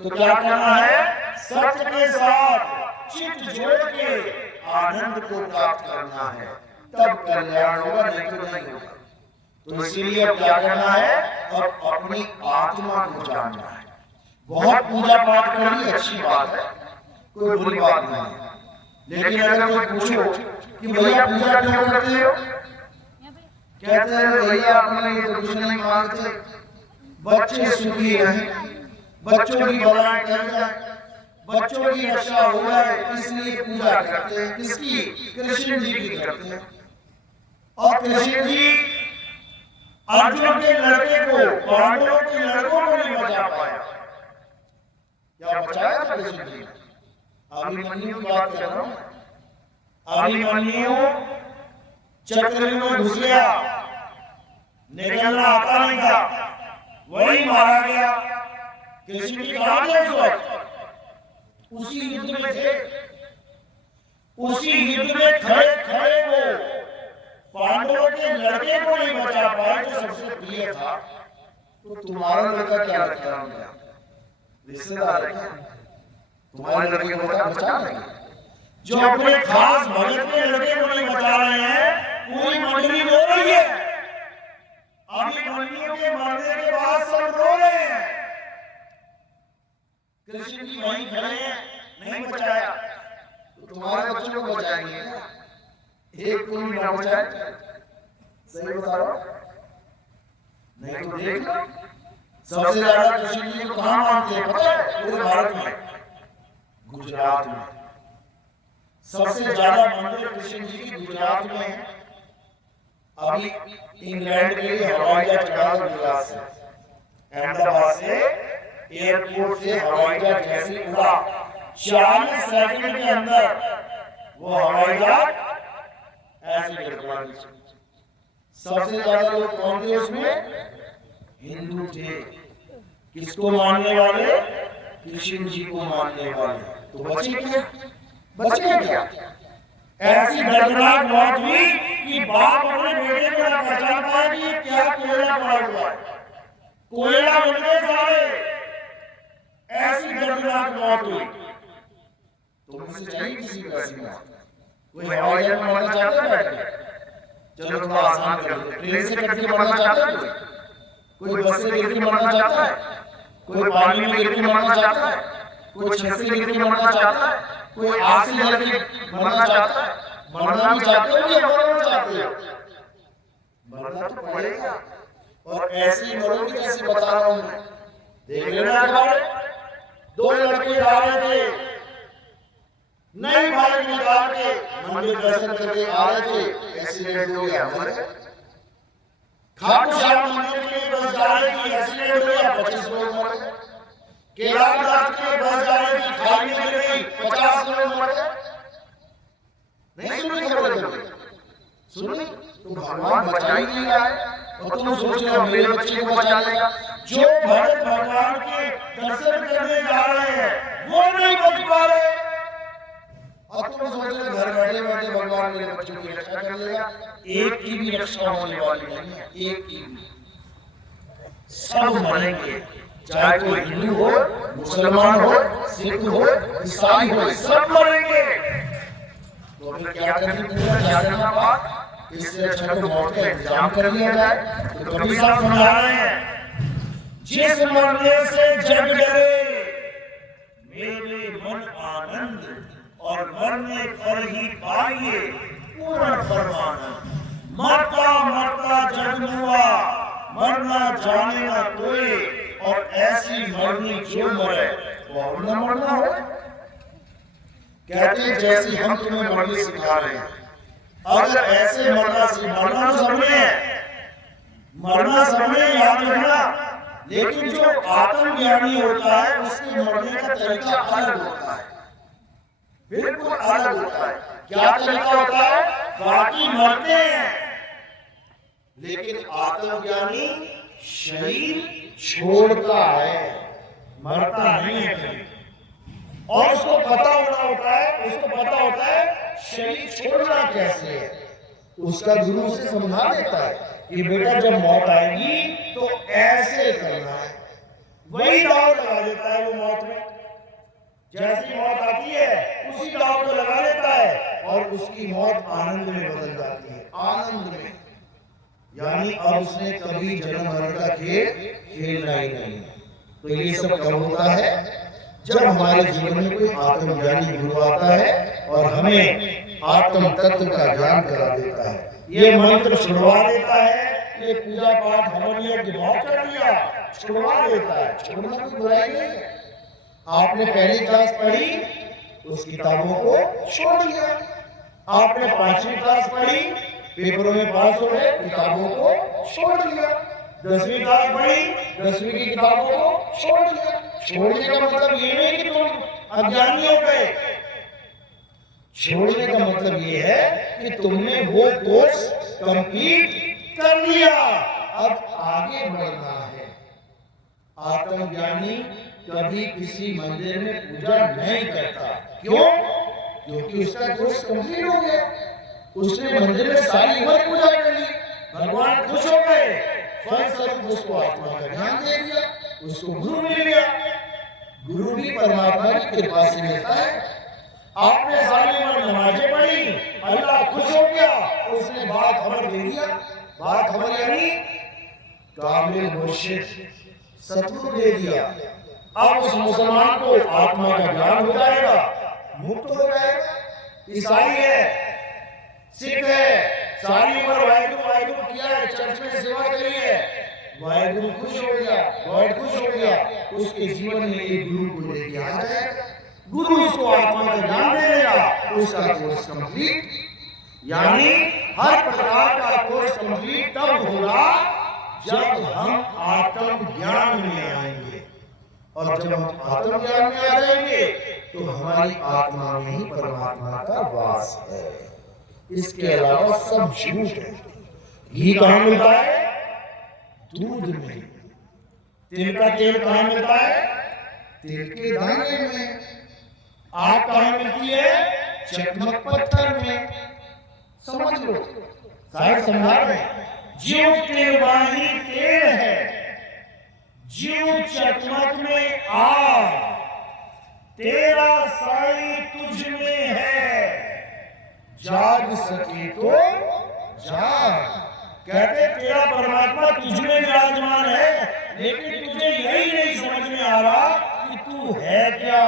तो क्या करना है? सत्य के साथ चित्त जोड़ के आनंद को प्राप्त करना है, तब कल्याण होगा, नहीं तो नहीं होगा। तो इसीलिए अब क्या करना है? अब अपनी आत्मा को जानना है। बहुत पूजा पाठ करनी अच्छी बात है, कोई बुरी बात नहीं है। लेकिन अगर कोई पूछो कि भैया पूजा क्यों करते हो, कहते हैं भैया अपने लिए तो कुछ नहीं मांगते, बच्चे सुखी रहें, बच्चों की भलाई कर जाए, बच्चों की रक्षा हो जाए, इसलिए पूजा करते हैं। किसकी? कृष्ण जी की करते हैं। और कृष्ण जी अर्जुन के लड़के को, पांडवों के लड़कों को नहीं बचा पाया। क्या बचाया था कृष्ण जी? अभिमन्यु की बात कर रहा हूं। अभिमन्यु चक्रव्यूह में घुस गया, निकलना आता नहीं था, वही मारा गया। कृष्ण जी कहां थे उस वक्त? उसी युद्ध में थे। उसी युद्ध में खड़े खड़े वो पांडवों के लड़के को नहीं बचा पाए जो सबसे प्रिय था। तो तुम्हारा लड़का क्या रखा है? रिश्तेदार है? तुम्हारे लड़के को बचा लेंगे? जो अपने खास भगत के लड़के को नहीं बचा रहे हैं, पूरी मंडली रो रही है। अभिमन्यु के मरने के बाद सब रो रहे हैं। कृष्ण जी वहीं खड़े हैं, नहीं बचाया। तो तुम्हारे बच्चों को बचाएंगे? एक को भी ना बचाए? सही बता रहा हूं? नहीं तो देख लो, सबसे ज्यादा कृष्ण जी को कहां मानते हैं पता है? पूरे भारत में, गुजरात में सबसे ज्यादा मंदिर कृष्ण जी की गुजरात में है। अभी इंग्लैंड के लिए हवाई जहाज चढ़ा गुजरात से, अहमदाबाद से एयरपोर्ट से हवाई जहाज जैसे उड़ा, 40 सेकंड के अंदर वो हवाई जहाज ऐसे गिर पड़ा। सबसे ज्यादा लोग कौन थे उसमें? हिंदू थे। किसको मानने वाले? कृष्ण जी को मानने वाले। तो बचे क्या? बच गए क्या? ऐसी दर्दनाक मौत हुई कि बाप अपने बेटे को ना पहचान पाया कि ये क्या कोयला पड़ा हुआ है, कोयला मिल गए सारे। ऐसी दर्दनाक मौत हुई। तो मुझे चाहिए किसी को ऐसी मौत? कोई हवाई जहाज में मरना चाहता है बैठ के? चलो थोड़ा आसान कर दो, ट्रेन से कट के मरना चाहता है कोई? बस से गिर के मरना चाहता है कोई? पानी में गिर के मरना चाहता है कोई? छत से गिर के मरना चाहता है कोई? आग से जल के मरना चाहता है? मरना भी चाहते हो या मरना चाहते हो? मरना तो पड़ेगा। और ऐसी मरोगी कैसे बता रहा हूं मैं। देख लेना अखबार, 2 लड़के जा रहे थे, नई बाइक निकाल के मंदिर दर्शन करके आ रहे थे, एक्सीडेंट हो गया, मर गए। खाटू श्याम मंदिर के लिए बस जा रही थी, एक्सीडेंट हो गया, 25 लोग मर गए। केदारनाथ के लिए बस जा रही थी, खाई में गिर गई, 50 लोग मर गए। नहीं सुनी खबर कभी? सुनी? तो भगवान बचा ही नहीं रहा है और तुम सोच रहे हो मेरे बच्चे को बचा लेगा। जो भक्त भगवान के दर्शन करने जा रहे हैं वो नहीं बच पा रहे और तुम सोच रहे हो घर बैठे बैठे भगवान मेरे बच्चों की रक्षा कर लेगा। एक की भी रक्षा होने वाली नहीं है, एक की भी। सब मरेंगे, चाहे कोई हिंदू हो, मुसलमान हो, सिख हो, ईसाई हो, सब मरेंगे। तो फिर क्या करनी पूरा जागना पाक, इससे अच्छा तो मौत का इंतजाम कर लिया जाए। तो कबीर साहब समझा रहे हैं, जिस मरने से जग डरे मेरे मन आनंद और मरने पर ही पाइए पूर्ण परमानंद। मरता मरता जग हुआ मरना जाने ना कोई, और ऐसी मरनी जो मरे वो और न मरना हो। कहते हैं जैसे हम तुम्हें मरनी सिखा रहे हैं, अगर ऐसे मरना मरना सबने है, मरना सबने याद रखना, लेकिन जो आत्मज्ञानी होता है उसके मरने का तरीका अलग होता है, बिल्कुल अलग होता है। क्या तरीका होता है? बाकी मरते हैं लेकिन आत्मज्ञानी शरीर छोड़ता है, मरता नहीं है कभी। और उसको पता होता है शरीर छोड़ना कैसे है। उसका गुरु उसे समझा देता है कि बेटा जब मौत आएगी तो ऐसे करना है। वही दाव लगा देता है वो मौत में। जैसी मौत आती है उसी दाव को लगा देता है और उसकी मौत आनंद में बदल जाती है, आनंद में। यानी अब उसने कभी जन्म मरण का खेल खेलना ही नहीं। तो ये सब कब होता है? जब हमारे जीवन में कोई आत्मज्ञानी गुरु आता है और हमें आत्म तत्व का ज्ञान करा देता है, ये मंत्र छुड़वा देता है, ये पूजा पाठ हवन यज्ञ बहुत कर दिया, छुड़वा देता है। छोड़ना कोई बुराई नहीं है। आपने पहली क्लास पढ़ी उस किताबों को छोड़ दिया, आपने 5वीं क्लास पढ़ी पेपरों में पास हो गए, किताबों को छोड़ दिया, 10वीं क्लास पढ़ी 10वीं की किताबों को छोड़ दिया। छोड़ने का मतलब ये नहीं कि तुम अज्ञानी हो गए, छोड़ने का मतलब ये है कि तुमने वो कोर्स कंप्लीट कर लिया, अब आगे बढ़ना है। आत्मज्ञानी कभी किसी मंदिर में पूजा नहीं करता। क्यों? क्योंकि उसका कोर्स कंप्लीट हो गया, उसने मंदिर में सारी उम्र पूजा कर ली, भगवान खुश हो गए, फलस्वरूप उसको आत्मा का ज्ञान दे दिया, उसको गुरु मिल गया। गुरु भी परमात्मा की कृपा से मिलता है। आपने सारी उम्र नमाजें पढ़ी, अल्लाह खुश हो गया, उसने बात खबर दे दिया। बात खबर यानी कामिल मुर्शिद सतगुरु दे दिया। अब उस मुसलमान को आत्मा का ज्ञान हो जाएगा, मुक्त हो जाएगा। ईसाई है, सिख है, सारी उम्र वाहिगुरु वाहिगुरु किया है, चर्च में सेवा करी है, वाहिगुरु खुश हो गया, गॉड खुश हो गया, उसके जीवन में एक गुरु को लेके आ जाएगा, गुरु उसको आत्मा का ज्ञान दे देगा, उसका कोर्स कंप्लीट। यानी हर प्रकार का कोर्स कंप्लीट तब होगा जब हम आत्म ज्ञान में आएंगे, और जब हम आत्म ज्ञान में आ जाएंगे तो हमारी आत्मा में ही परमात्मा का वास है। इसके अलावा सब झूठ है। घी कहाँ मिलता है? दूध में। तिल का तेल कहाँ मिलता है? तिल के दाने में। आग कहाँ मिलती है? चकमक पत्थर में। समझ लो, साहब समझा रहे हैं। ज्यों तिलवाही तेल है, ज्यों चकमक में आग, तेरा साई तुझ में है, जाग सके तो जाग। कहते तेरा परमात्मा तुझ में विराजमान है, लेकिन तुझे यही नहीं समझ में आ रहा कि तू है क्या।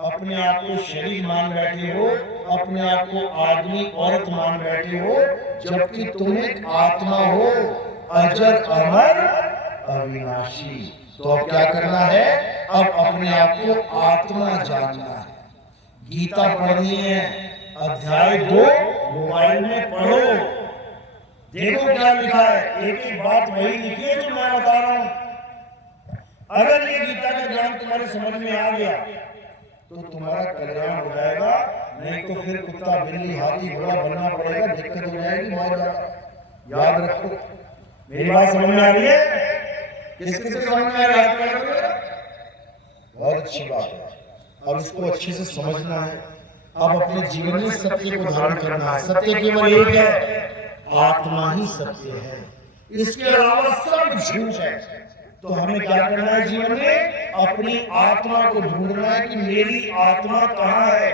अपने आप को शरीर मान बैठे हो, अपने आप को आदमी औरत मान बैठे हो, जबकि तुम एक आत्मा हो, अजर अमर अविनाशी। तो अब क्या करना है? अब अपने आप को आत्मा जानना है। गीता पढ़नी है, अध्याय 2 मोबाइल में पढ़ो, देखो क्या लिखा है। एक एक बात वही लिखी है जो मैं बता रहा हूं। अगर ये गीता का ज्ञान तुम्हारे समझ में आ गया तो तुम्हारा कल्याण हो जाएगा, नहीं तो फिर कुत्ता बिल्ली हाथी घोड़ा बनना पड़ेगा, दिक्कत हो जाएगी बहुत ज्यादा। याद रखो, मेरी बात समझ में आ रही है? किसके से समझ में आ रही है? बहुत अच्छी बात है। अब इसको अच्छे से समझना है। अब अपने जीवन में सत्य को धारण करना है। सत्य केवल एक है, आत्मा ही सत्य है, इसके अलावा सब झूठ है। तो हमें क्या करना है जीवन में? अपनी आत्मा को ढूंढना है कि मेरी आत्मा कहाँ है।